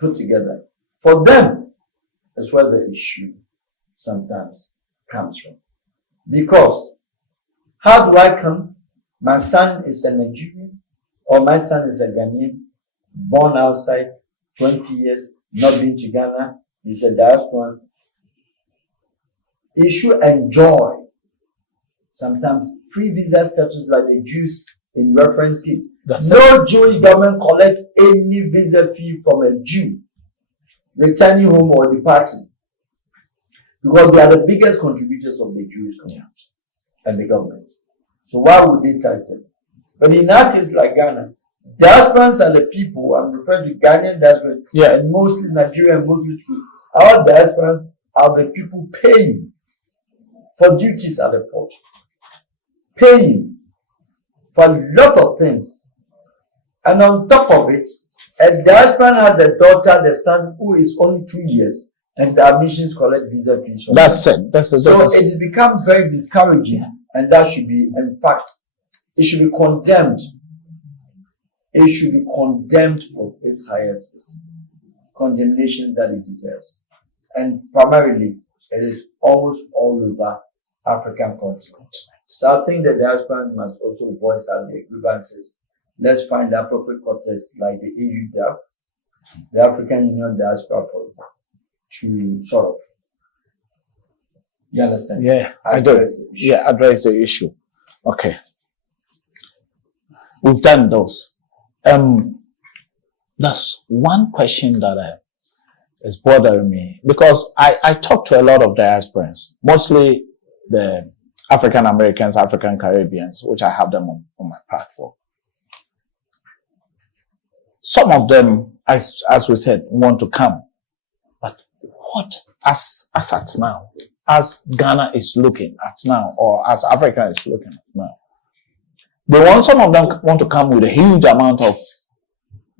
put together, for them, is where the issue sometimes comes from. Because how do I come? My son is a Nigerian, or my son is a Ghanaian, born outside, 20 years, not been to Ghana, is a diaspora. He should enjoy sometimes free visa status like the Jews in reference case. No Jewish government collect any visa fee from a Jew returning home or departing, because they are the biggest contributors of the Jewish community and the government. So why would they tax them? But in our case like Ghana, diasporans are the people, I'm referring to Ghanaian diasporans, and mostly Nigerian, mostly people. Our diasporans are the people paying for duties at the port, paying for a lot of things. And on top of it, a diasporan has a daughter, the son, who is only 2 years, and the admissions collect visa fees. That's it. So it has become very discouraging, and that should be, in fact, it should be condemned. It should be condemned for its highest condemnation that it deserves. And primarily, it is almost all over African continent. So I think the diasporans must also voice out their grievances. Let's find the appropriate context like the AUDAF, the African Union Diaspora Forum, to sort of, you understand? Yeah, address the issue. Okay. We've done those. That's one question that is bothering me, because I talk to a lot of diasporans, mostly the African Americans, African Caribbeans, which I have them on my platform. Some of them, as we said, want to come. what, as at now, as Ghana is looking at now, or as Africa is looking at now, some of them want to come with a huge amount of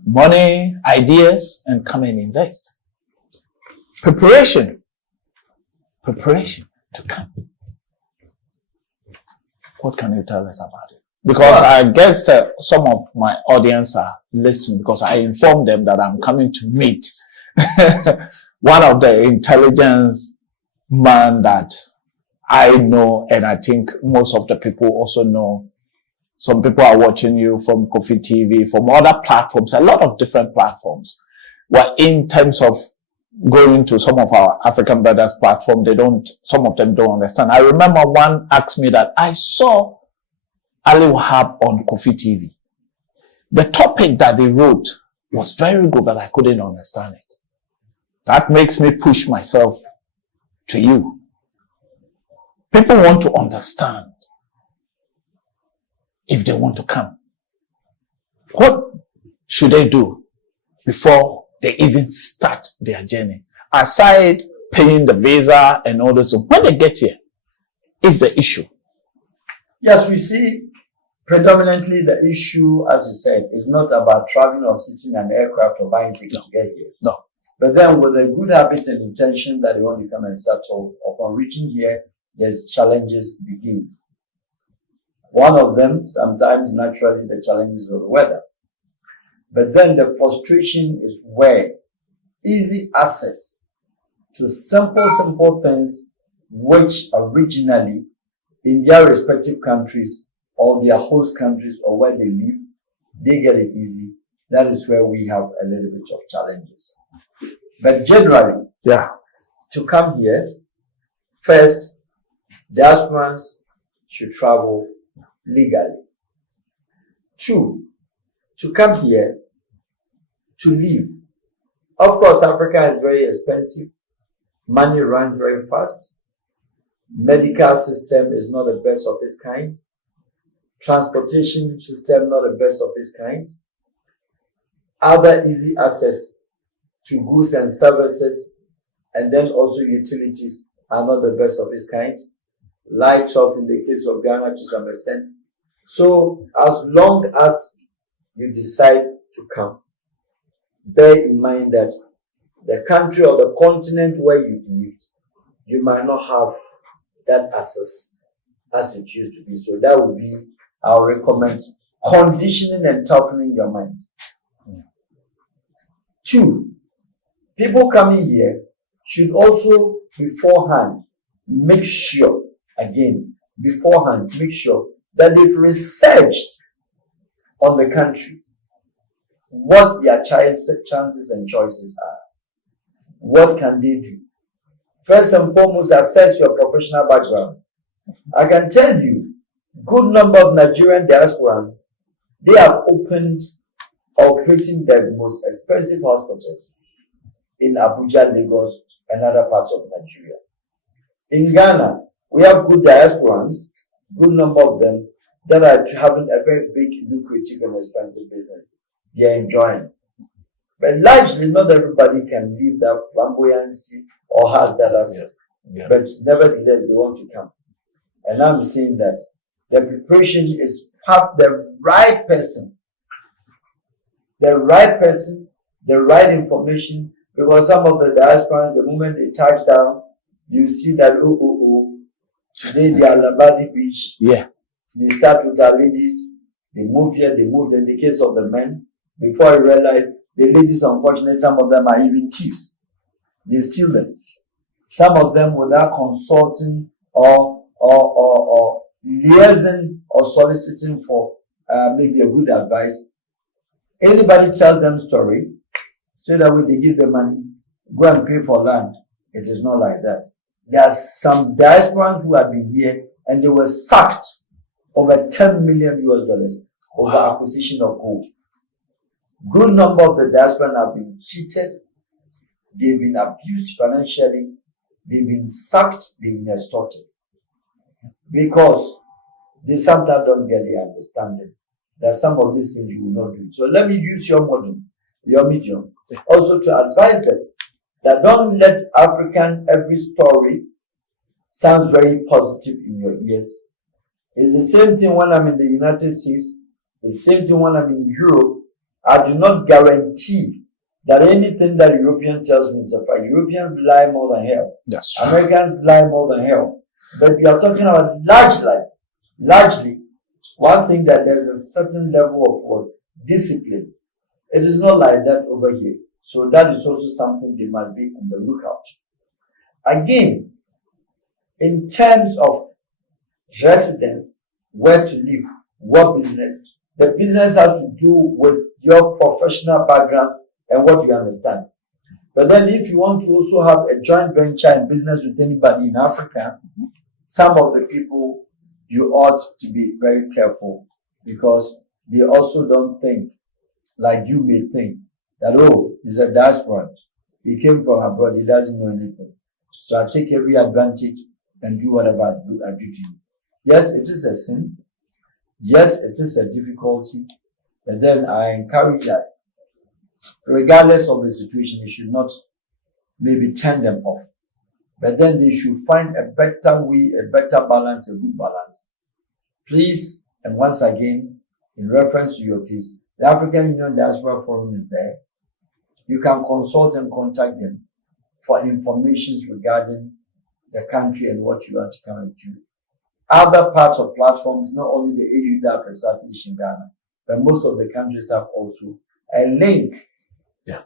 money, ideas, and come and invest. Preparation to come. What can you tell us about it? Because I guess some of my audience are listening, because I informed them that I'm coming to meet one of the intelligence man that I know, and I think most of the people also know. Some people are watching you from Kofi TV, from other platforms, a lot of different platforms. Well, in terms of going to some of our African brothers platform, some of them don't understand. I remember one asked me that I saw Al-WAHAB on Kofi TV. The topic that they wrote was very good, but I couldn't understand it. That makes me push myself to you. People want to understand if they want to come. What should they do before they even start their journey? Aside paying the visa and all this, when they get here, is the issue. Yes, we see predominantly the issue, as you said, is not about traveling or sitting in an aircraft or buying tickets to get here. No. But then with a good habit and intention that they want to come and settle, upon reaching here, there's challenges begins. One of them, sometimes naturally, the challenges of the weather. But then the frustration is where easy access to simple things which originally in their respective countries or their host countries or where they live, they get it easy. That is where we have a little bit of challenges. But generally, to come here, first, diasporans should travel legally. 2, to come here to live. Of course, Africa is very expensive. Money runs very fast. Medical system is not the best of its kind. Transportation system not the best of its kind. Other easy access to goods and services, and then also utilities are not the best of its kind. Lights off in the case of Ghana to some extent. So as long as you decide to come, bear in mind that the country or the continent where you've lived, you might not have that access as it used to be. So that would be, I would recommend conditioning and toughening your mind. 2, people coming here should also beforehand make sure that they've researched on the country what their chances and choices are. What can they do? First and foremost, assess your professional background. I can tell you, good number of Nigerian diaspora, they have opened operating the most expensive hospitals in Abuja, Lagos, and other parts of Nigeria. In Ghana, we have good diasporans, good number of them, that are having a very big, lucrative, and expensive business. They are enjoying. But largely, not everybody can live that flamboyancy or has that access. Yeah. But nevertheless, they want to come. And I'm saying that the preparation is the right person, the right information, because some of the diasporans, the moment they touch down, you see that, today they are Labadi Beach. Yeah. They start with our ladies, they move here, they move. In the case of the men, before I realize, the ladies, unfortunately, some of them are even thieves. They steal them. Some of them without consulting or liaising or soliciting for maybe a good advice. Anybody tells them story, so that when they give them money, go and pay for land. It is not like that. There are some diasporans who have been here and they were sacked over $10 million over acquisition of gold. Good number of the diaspora have been cheated, they've been abused financially, they've been sacked, they've been extorted. Because they sometimes don't get the understanding that some of these things you will not do. So let me use your model, your medium, also to advise them that don't let every story sounds very positive in your ears. It's the same thing when I'm in the United States, the same thing when I'm in Europe. I do not guarantee that anything that European tells me is a fact. Europeans lie more than hell. Yes. Americans lie more than hell. But we are talking about largely, one thing that there's a certain level of what? Discipline. It is not like that over here. So that is also something they must be on the lookout. Again, in terms of residence, where to live, what business, the business has to do with your professional background and what you understand. But then if you want to also have a joint venture in business with anybody in Africa, some of the people you ought to be very careful, because they also don't think like you may think that, oh, he's a diaspora. He came from abroad. He doesn't know anything. So I take every advantage and do whatever I do to you. Yes, it is a sin. Yes, it is a difficulty. But then I encourage that regardless of the situation, you should not maybe turn them off. But then they should find a better way, a better balance, a good balance. Please, and once again, in reference to your case, the African Union Diaspora Forum is there. You can consult and contact them for information regarding the country and what you want to come and do. Other parts of platforms, not only the AU that are established in Ghana, but most of the countries have also a link. Yeah.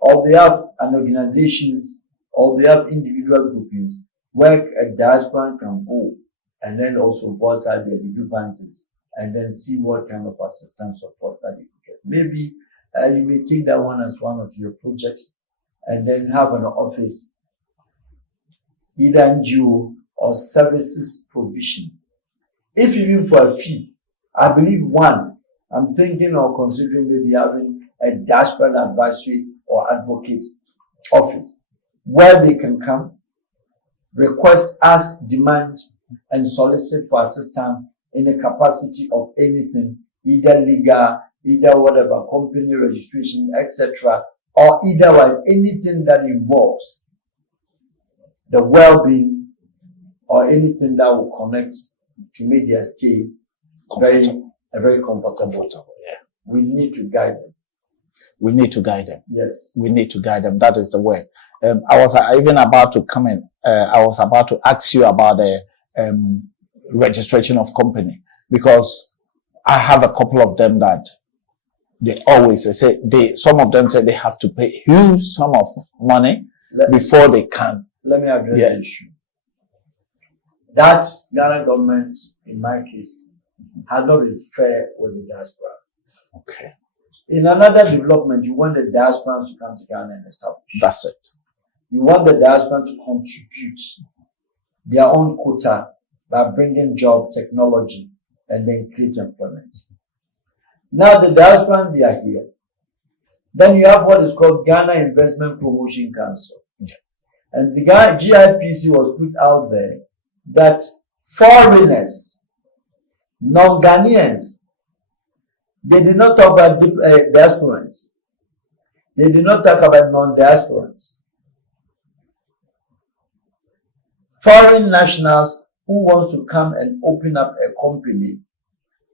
Or they have an organizations, or they have individual groupings where a diaspora can go and then also voice out their grievances and then see what kind of assistance support that they can get. Maybe you may take that one as one of your projects and then have an office, either NGO or services provision. If even for a fee, I believe I'm thinking or considering maybe having a diaspora advisory or advocates office where they can come, request, ask, demand, and solicit for assistance in the capacity of anything, either legal, either whatever, company registration, etc., or otherwise anything that involves the well-being or anything that will connect to make their stay very comfortable. Yeah. We need to guide them. We need to guide them. Yes. We need to guide them. That is the word. I was even about to come in. I was about to ask you about the registration of company, because I have a couple of them that they always say some of them say they have to pay huge sum of money before they can. Let me address the issue. That Ghana government, in my case, has not been fair with the diaspora. Okay. In another development, you want the diaspora to come to Ghana and establish. That's it. You want the diaspora to contribute their own quota by bringing job, technology, and then create employment. Now the diaspora, they are here. Then you have what is called Ghana Investment Promotion Council. Yeah. And the GIPC was put out there that foreigners, non-Ghanaians, they did not talk about diasporans. They did not talk about non-diasporans. Foreign nationals who wants to come and open up a company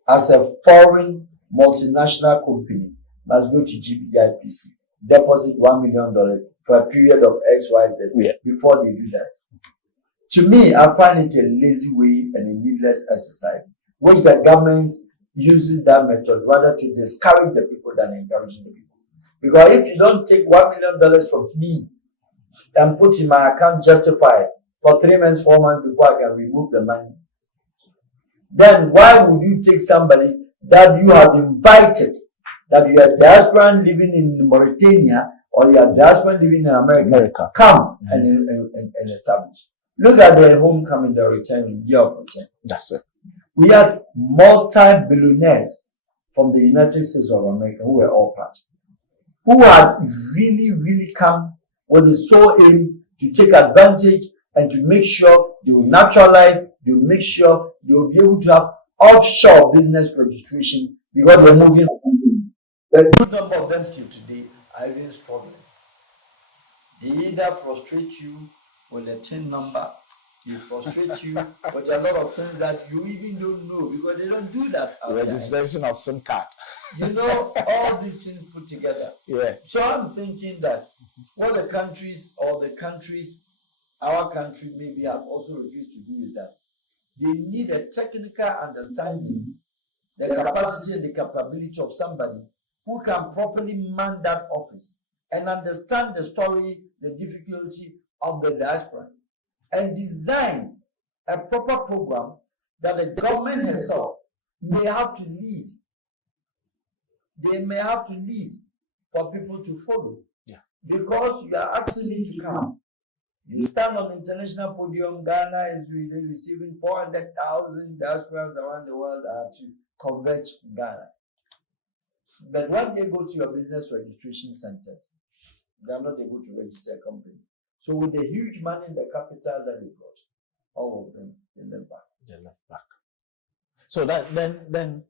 as a foreign multinational company must go to GIPC, deposit $1 million for a period of XYZ before they do that. To me, I find it a lazy way and a needless exercise, which the government uses that method rather to discourage the people than encouraging the people. Because if you don't take $1 million from me and put in my account justified for 3 months, 4 months before I can remove the money, then why would you take somebody that you have invited, that you are diaspora living in Mauritania or you are diaspora living in America. Come and establish. Look at the homecoming, the return, year of return. That's it. We had multi-billionaires from the United States of America who were all part, who had really come with the sole aim to take advantage and to make sure they will naturalize, they will make sure they will be able to have offshore business registration because they're moving. A good number of them till today are even struggling. They either frustrate you with a tin number, they frustrate you with a lot of things that you even don't know because they don't do that. Registration of SIM card. You know, all these things put together. Yeah. So I'm thinking that what the countries, our country maybe have also refused to do is that they need a technical understanding, the capacity and the capability of somebody who can properly man that office and understand the story, the difficulty of the diaspora, and design a proper program that the government herself may have to lead. They may have to lead for people to follow. Yeah. Because you are asking me to come. You stand on the international podium, Ghana is really receiving 400,000 diasporas around the world to converge Ghana. But when they go to your business registration centers, they are not able to register a company. So with the huge money in the capital that they brought, all of them, they left back. They left back. So that then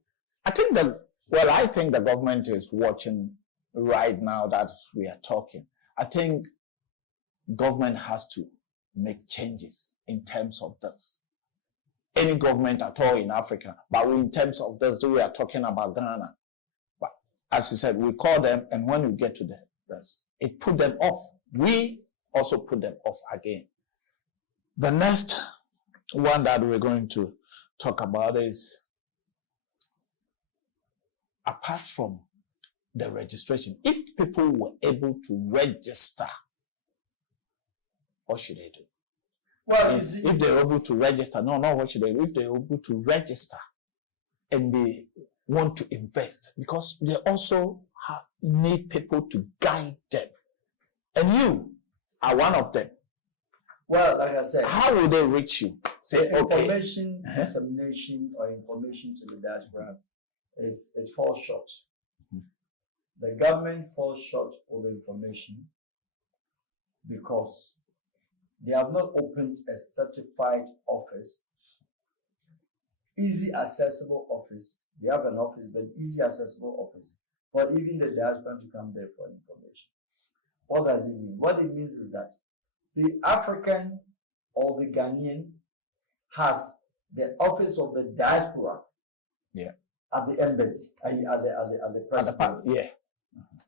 I think I think the government is watching right now that we are talking. I think government has to make changes in terms of this. Any government at all in Africa, but in terms of this, we are talking about Ghana. But as you said, we call them, and when we get to this, it put them off. We also put them off again. The next one that we're going to talk about is, apart from the registration, if people were able to register, what should they do? Well, if they're able to register, what should they do? If they're able to register and they want to invest, because they also need people to guide them. And you are one of them. Well, like I said, how will they reach you? Say, information dissemination or information to the diaspora it falls short. The government falls short of information because they have not opened a certified office, easy accessible office. They have an office, but easy accessible office for even the diaspora to come there for information. What does it mean? What it means is that the African or the Ghanaian has the office of the diaspora at the embassy, at the presidency.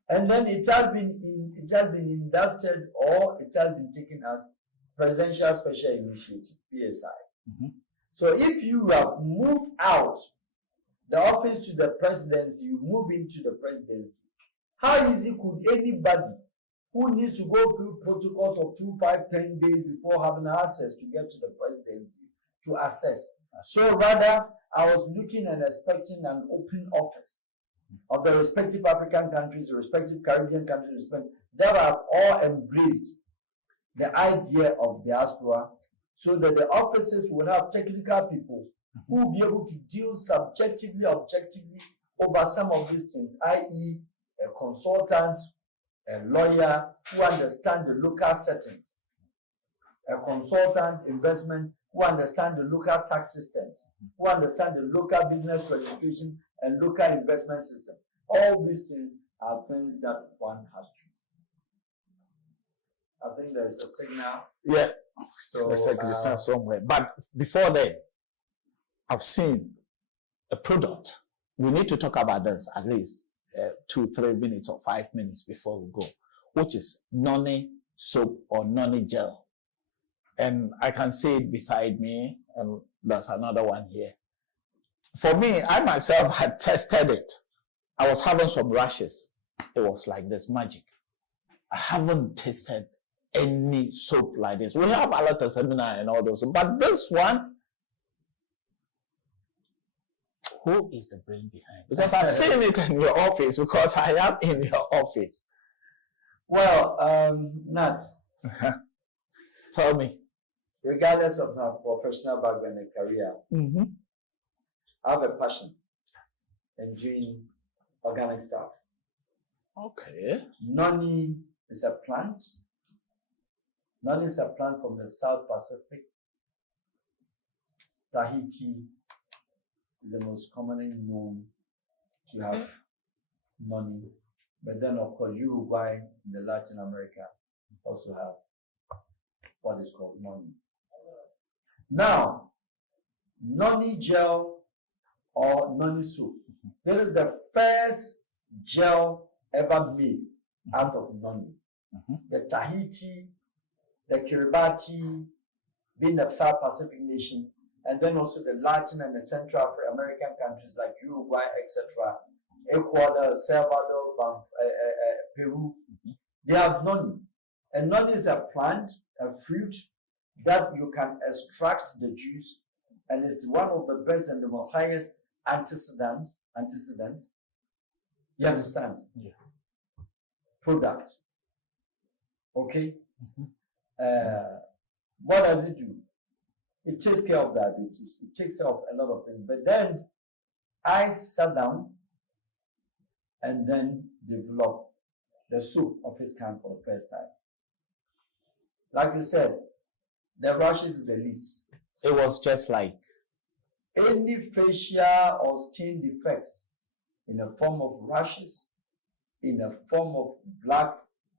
And then it has been inducted or it has been taken as Presidential Special Initiative, PSI. So if you have moved out the office to the presidency, you move into the presidency, how easy could anybody who needs to go through protocols of 2, 5, 10 days before having access to get to the presidency to access? So rather, I was looking and expecting an open office of the respective African countries, the respective Caribbean countries that have all embraced the idea of diaspora, so that the offices will have technical people who will be able to deal subjectively, objectively over some of these things, i.e. a consultant, a lawyer who understands the local settings, a consultant, investment, who understand the local tax systems, who understand the local business registration and local investment system. All these things are things that one has to. I think there is a signal. Yeah. So there's a signal somewhere. But before then, I've seen a product. We need to talk about this at least 2, 3 minutes or 5 minutes before we go, which is noni soap or noni gel. And I can see it beside me, and there's another one here. For me, I myself had tested it. I was having some rashes. It was like this magic. I haven't tasted any soap like this. We have a lot of seminar and all those, but this one, who is the brain behind? Because I've seen it in your office, because I am in your office. Well, Nat, tell me. Regardless of my professional background and career, I have a passion in doing organic stuff. Okay. Noni is a plant. Noni is a plant from the South Pacific. Tahiti is the most commonly known to have noni. But then, of course, Uruguay in the Latin America also have what is called noni. Now, noni gel or noni soup. This is the first gel ever made out of noni. The Tahiti, the Kiribati, being the South Pacific nation, and then also the Latin and the Central American countries like Uruguay, etc., Ecuador, El Salvador, Peru, they have noni. And noni is a plant, a fruit that you can extract the juice, and it's one of the best and the highest antioxidant. You understand? Yeah. Product. Okay. What does it do? It takes care of diabetes. It takes care of a lot of things. But then I sat down and then developed the soup of its kind for the first time. Like you said, the rashes is the least. It was just like any facial or skin defects in the form of rashes, in the form of black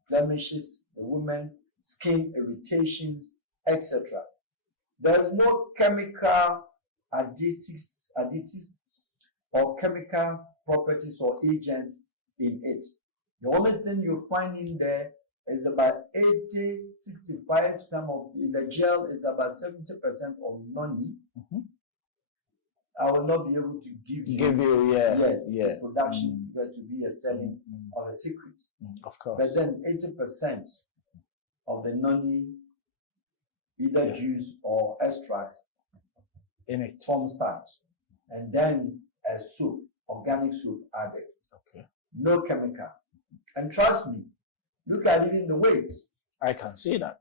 blemishes, the women, skin irritations, etc. There is no chemical additives or chemical properties or agents in it. The only thing you find in there is about 80, 65, some of the gel is about 70% of noni. I will not be able to give you the production to be a selling or a secret. Of course. But then 80% of the noni, either juice or extracts, in it forms part. And then a soup, organic soup added. Okay. No chemical. And trust me, look at even the weight. I can see that.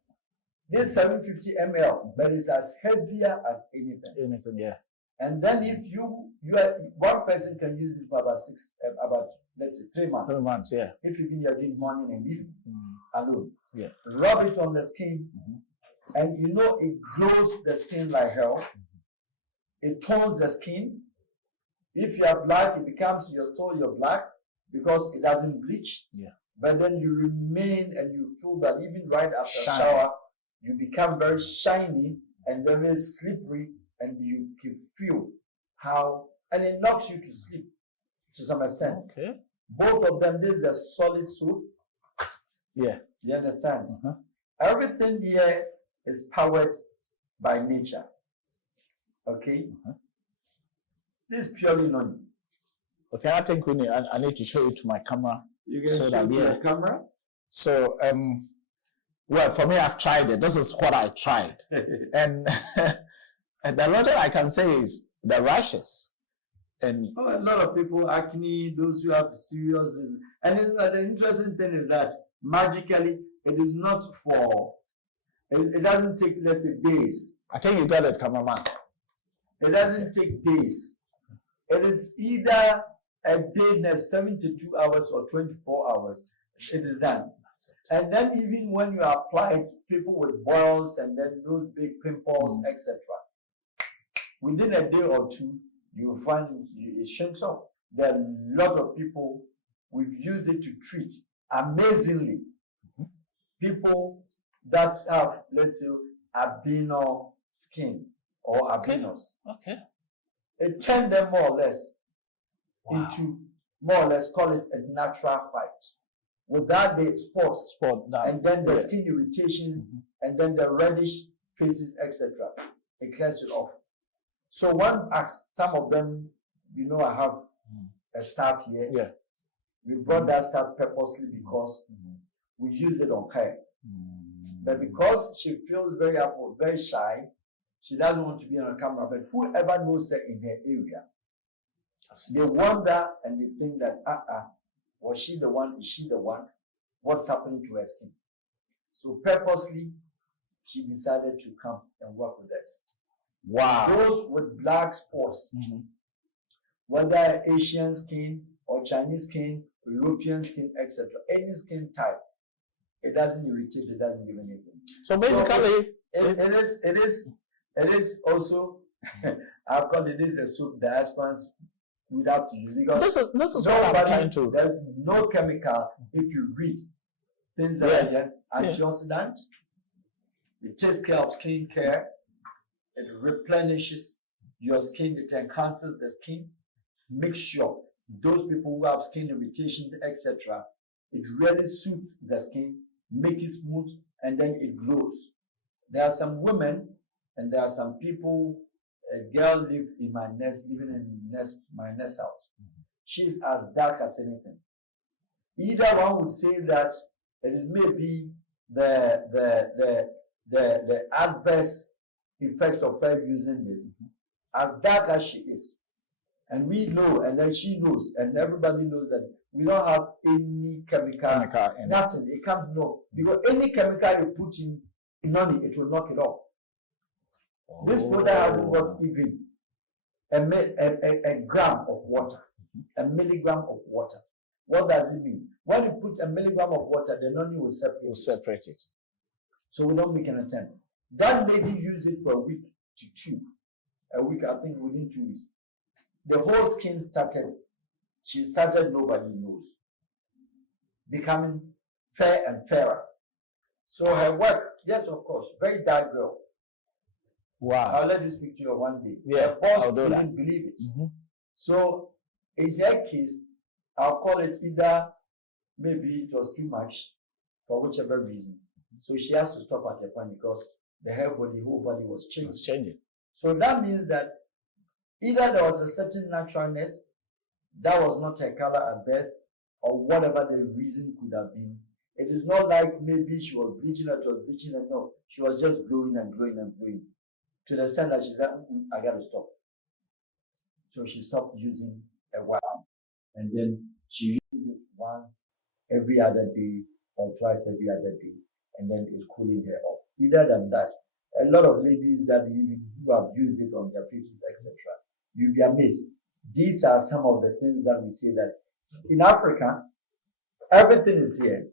This 750 ml, but it's as heavier as anything. Anything, yeah. And then if you are, one person can use it for about let's say 3 months. 3 months, yeah. If you are doing morning and evening alone. Yeah. Rub it on the skin, and you know it glows the skin like hell. It tones the skin. If you are black, it becomes you're black because it doesn't bleach. Yeah. But then you remain and you feel that even right after a shower, you become very shiny and very slippery, and you can feel how, and it knocks you to sleep to some extent. Okay. Both of them, this is a solid soup. Yeah. You understand? Everything here is powered by nature. Okay? This is purely noni. Okay, I think I need to show it to my camera. You can show it to the camera? So, well, for me, I've tried it. This is what I tried. And the logic I can say is the rashes. And a lot of people, acne, those who have serious disease. And the interesting thing is that magically, it is not for, it doesn't take, let's say, days. I think you got it, cameraman. It doesn't take days. It is either a day, 72 hours or 24 hours. It is done. And then even when you apply it, people with boils and then those big pimples, etc. Within a day or two, you will find it shrinks off. There are a lot of people we've used it to treat amazingly. People that have, let's say, albino skin or albinos. Okay. It turned them more or less into, more or less, call it a natural white. Without the spots, and then the skin irritations, and then the reddish faces, etc. It clears it off. So one asks, some of them, you know, I have a staff here. Yeah. We brought that staff purposely because we use it on her. But because she feels very shy, she doesn't want to be on camera. But whoever knows her in her area, they wonder and they think that, was she the one? Is she the one? What's happening to her skin? So purposely, she decided to come and work with us. Wow. Those with black spots, whether Asian skin or Chinese skin, European skin, etc., any skin type, it doesn't irritate, it doesn't give anything. So basically, it is also, I've called it a soup diasporans without to use, because this is what I'm trying to. There's no chemical. If you read, things that are here, antioxidant. It takes care of skin care. It replenishes your skin. It enhances the skin. Make sure those people who have skin irritation, etc., it really suits the skin, make it smooth, and then it glows. There are some women and there are some people. A girl lived in my nest, living in my nest house. She's as dark as anything. Either one would say that it is maybe the adverse effects of her using this. As dark as she is, and we know, and then she knows, and everybody knows that we don't have any chemical in nothing. It comes no, because any chemical you put in noni, it will knock it off. This product hasn't got even a gram of water, a milligram of water. What does it mean? When you put a milligram of water, the noni will separate it. So we don't make an attempt. That lady used it for a week to two. A week, I think, within 2 weeks. The whole skin started. She started, nobody knows, becoming fair and fairer. So her work, yes, of course, very dark girl. Wow. I'll let you speak to her one day. Yeah, her boss didn't believe it. So in her case, I'll call it either maybe it was too much for whichever reason. So she has to stop at a point because the whole body was changing. So that means that either there was a certain naturalness that was not her color at birth, or whatever the reason could have been. It is not like maybe she was bleaching or she was bleaching, and no, she was just glowing and glowing and glowing. To the extent that she said, I gotta stop. So she stopped using a while. And then she uses it once every other day or twice every other day. And then it's cooling her off. Either than that, a lot of ladies that who have used it on their faces, etc., you'll be amazed. These are some of the things that we say that in Africa, everything is here.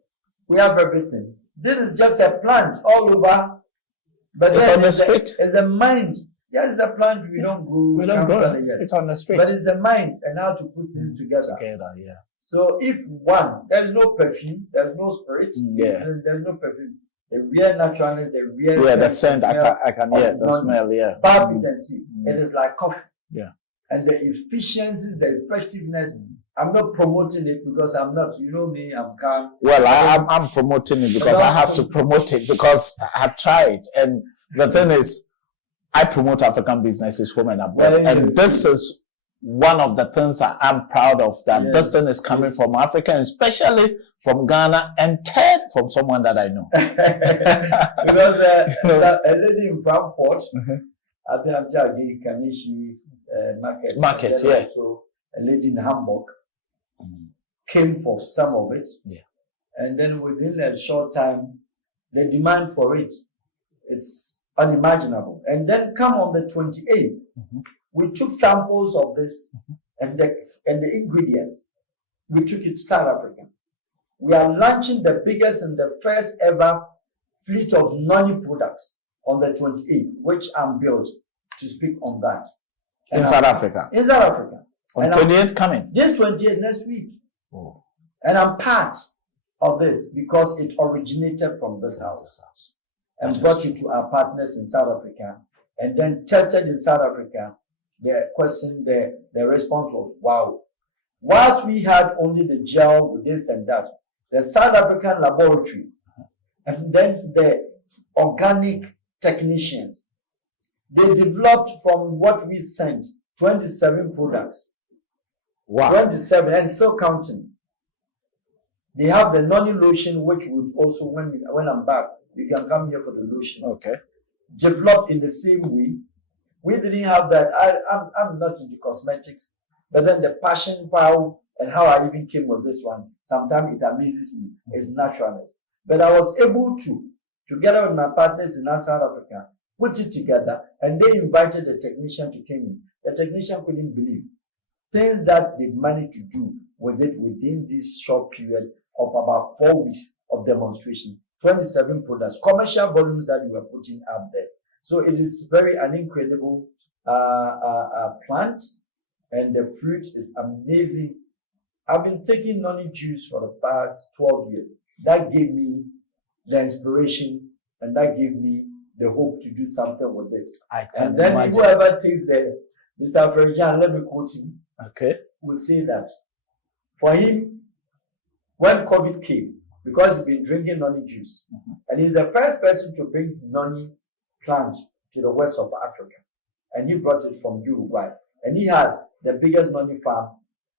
We have everything. This is just a plant all over. But it's on the street. It's a mind. Yeah, it's a plant. We don't grow. We don't grow. It's on the street. But it's a mind and how to put things together. Yeah. So if there's no perfume, there's no spirit. There's no perfume. The real naturalness, the real the scent. I can hear the smell. Yeah. Bath it and see. It is like coffee. Yeah. And the efficiency, the effectiveness. I'm not promoting it because I'm not. You know me. I'm calm. Well, I'm promoting it because I have to promote it because I have tried. And the thing is, I promote African businesses home and abroad, and this is one of the things that I'm proud of. That this thing is coming from Africa, and especially from Ghana, and third from someone that I know. Because a lady in Frankfurt, I think I'm telling Kanishi market, yeah. Also, a lady in Hamburg came for some of it, and then within a short time, the demand for it's unimaginable. And then come on the 28th, we took samples of this and the ingredients. We took it to South Africa. We are launching the biggest and the first ever fleet of noni products on the 28th, which I'm built to speak on that. In South Africa? In South Africa. On 28th coming? This 28th next week. Oh. And I'm part of this because it originated from this house and brought it to our partners in South Africa and then tested in South Africa. The response was, wow. Whilst we had only the gel with this and that, the South African laboratory and then the organic technicians, they developed from what we sent 27 products. Wow. 27 and still counting. They have the noni lotion, which would also, when I'm back, you can come here for the lotion. Okay. Developed in the same way. We didn't have that. I'm not into cosmetics, but then the passion, power, and how I even came with this one, sometimes it amazes me. It's naturalness. But I was able to, together with my partners in South Africa, put it together, and they invited the technician to come in. The technician couldn't believe things that they managed to do with it within this short period of about 4 weeks of demonstration. 27 products, commercial volumes that we were putting up there. So it is an incredible plant, and the fruit is amazing. I've been taking noni juice for the past 12 years. that gave me the inspiration, and that gave me the hope to do something with it. And then imagine. Whoever takes the Mr. Ferjan, let me quote him, would say that for him, when COVID came, because he's been drinking noni juice, and he's the first person to bring noni plant to the west of Africa, and he brought it from Uruguay, and he has the biggest noni farm,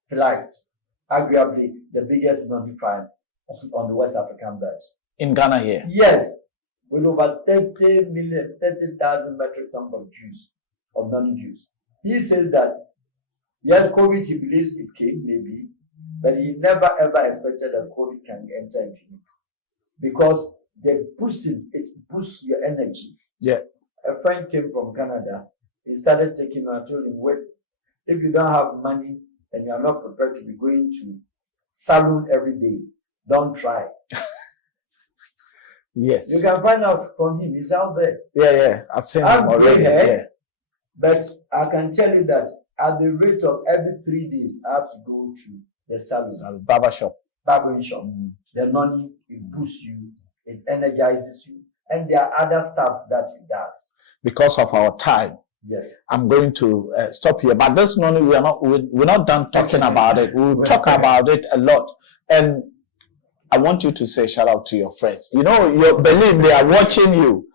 flagged, arguably the biggest noni farm on the West African belt. In Ghana here? Yes, with over 30,000 metric tons of juice, of noni juice. He says that, yes, COVID, he believes it came, maybe, but he never ever expected that COVID can enter into him. Because it boosts your energy. Yeah. A friend came from Canada, he started taking, I told him, wait, if you don't have money and you are not prepared to be going to salon every day, don't try. Yes. You can find out from him, he's out there. Yeah, I've seen him already. Yeah. But I can tell you that at the rate of every 3 days, I have to go to the salon. Barber shop. Barbering shop. The money, it boosts you, it energizes you, and there are other stuff that it does. Because of our time. Yes. I'm going to stop here. But this money, we're not done talking about it. We'll talk about it a lot. And I want you to say shout out to your friends. You know, your Berlin, they are watching you.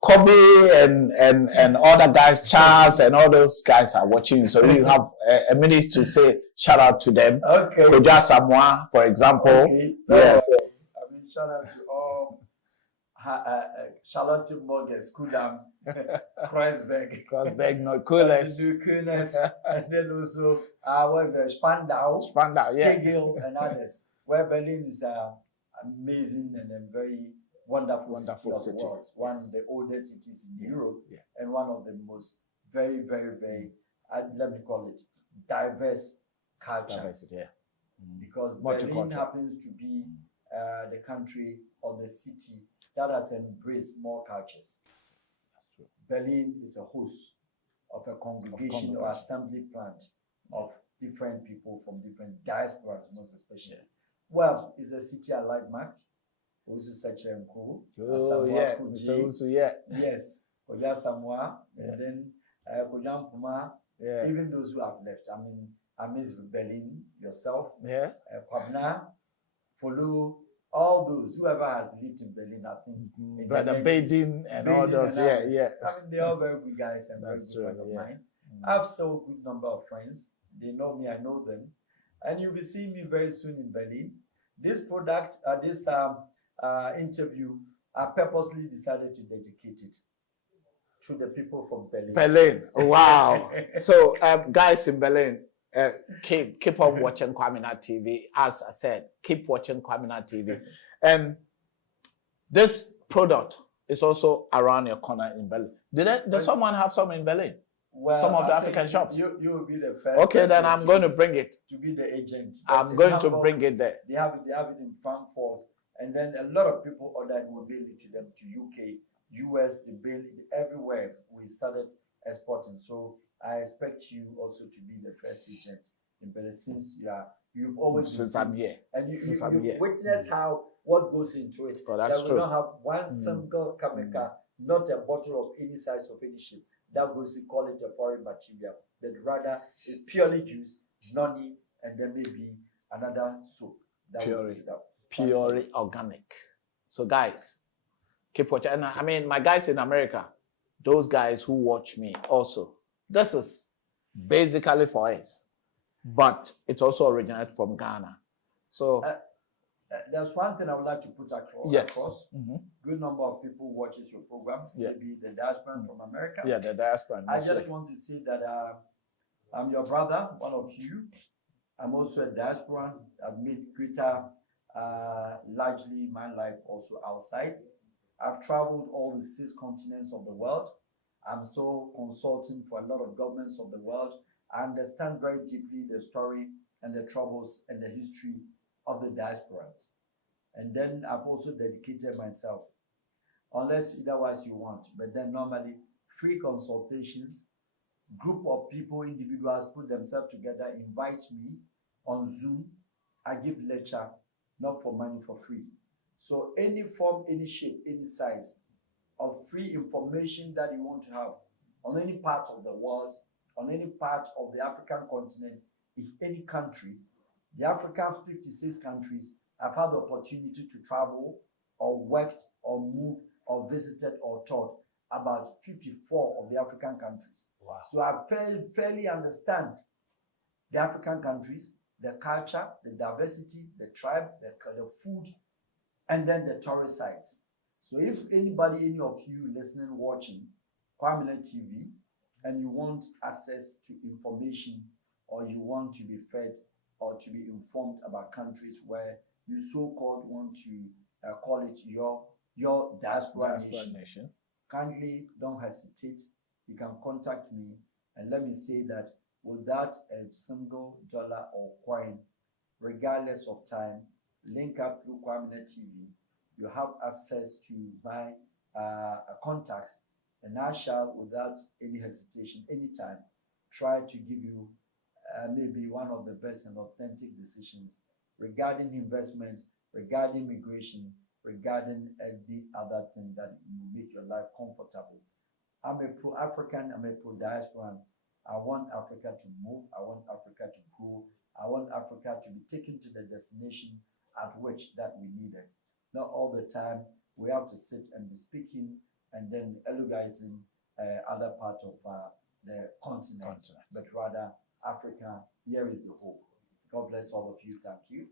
Kobe and other guys, Charles and all those guys are watching you. So you have a minute to say shout out to them. Okay. Koja Samoa, for example. Okay. Yes. I mean, shout out to all Charlotte Morgan, Skudam, Kreuzberg, Neukölln. And then also, Spandau, yeah. Tegel, and others. Where Berlin is amazing and a very wonderful city of the world. One of the oldest cities in Europe, and one of the most very, very, very, let me call it, diverse culture. Diversity, yeah. Because Berlin happens to be the country or the city that has embraced more cultures. Berlin is a host of a congregation or assembly plant of different people from different diasporas, most especially. Well, it's a city I like much. Also such a cool. Oh, yeah. Yes. Koja Samoa, and then Koja Puma, even those who have left. I mean, I miss Berlin, yourself, Kwaminat, follow all those, whoever has lived in Berlin, I think. Brother Badin and all those, I mean, they're all very good guys and very good friends of mine. I have so good number of friends. They know me, I know them. And you'll be seeing me very soon in Berlin. This product, this interview, I purposely decided to dedicate it to the people from Berlin. Berlin, wow. So, guys in Berlin, keep on watching Kwaminat TV. As I said, keep watching Kwaminat TV. And this product is also around your corner in Berlin. Did someone have some in Berlin? Well, some of the African shops. You will be the first. Okay, then I'm going to bring it. To be the agent. I'm going to bring it there. They have it in Frankfurt, and then a lot of people ordered will bill it to them to UK, US, the bill everywhere. We started exporting, so I expect you also to be the first agent in Berlin since you've always since I'm here, and you've witnessed how what goes into it. Oh, that's true. We don't have one single chemical, not a bottle of any size of any shape. That goes to call it a foreign material, but rather it's purely juice, noni, and then maybe another soap. Purely organic. So guys, keep watching. And I mean, my guys in America, those guys who watch me also, this is basically for us, but it's also originated from Ghana. So there's one thing I would like to put across. Yes. Good number of people watches your program. Maybe the Diaspora from America. Yeah, the Diaspora. I just want to say that I'm your brother, one of you. I'm also a Diaspora. I've made greater, largely my life also outside. I've traveled all the 6 continents of the world. I'm so consulting for a lot of governments of the world. I understand very deeply the story and the troubles and the history of the diasporas. And then I've also dedicated myself, unless otherwise you want, but then normally free consultations, group of people, individuals put themselves together, invite me on Zoom. I give lecture, not for money, for free. So any form, any shape, any size of free information that you want to have on any part of the world, on any part of the African continent, in any country, the African 56 countries have had the opportunity to travel or worked or moved or visited or taught about 54 of the African countries. Wow. So I fairly understand the African countries, the culture, the diversity, the tribe, the food, and then the tourist sites. So if any of you listening, watching Kwaminat TV, and you want access to information, or you want to be fed or to be informed about countries where you so-called want to call it your diaspora nation, kindly don't hesitate. You can contact me, and let me say that without a single dollar or coin, regardless of time, link up through Kwaminat TV. You have access to my contacts, and I shall, without any hesitation, anytime, try to give you maybe one of the best and authentic decisions regarding investments, regarding migration, regarding every other thing that will make your life comfortable. I'm a pro-African, I'm a pro-diasporan. I want Africa to move, I want Africa to grow, I want Africa to be taken to the destination at which that we need it. Not all the time we have to sit and be speaking and then elogizing other parts of the continent, but rather Africa, here is the hope. God bless all of you. Thank you.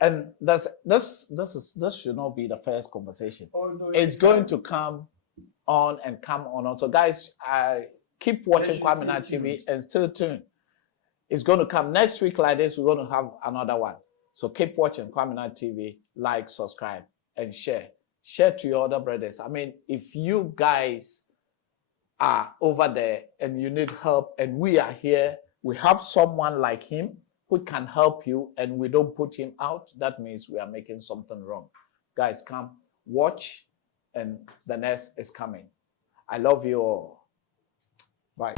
And this should not be the first conversation. Oh, no, it's going to come on and come on. So guys, keep watching Kwaminat TV and still tuned. It's going to come next week like this. We're going to have another one. So keep watching Kwaminat TV, like, subscribe, and share. Share to your other brothers. I mean, if you guys are over there and you need help and we are here, we have someone like him who can help you and we don't put him out, that means we are making something wrong. Guys, come, watch, and the next is coming. I love you all. Bye.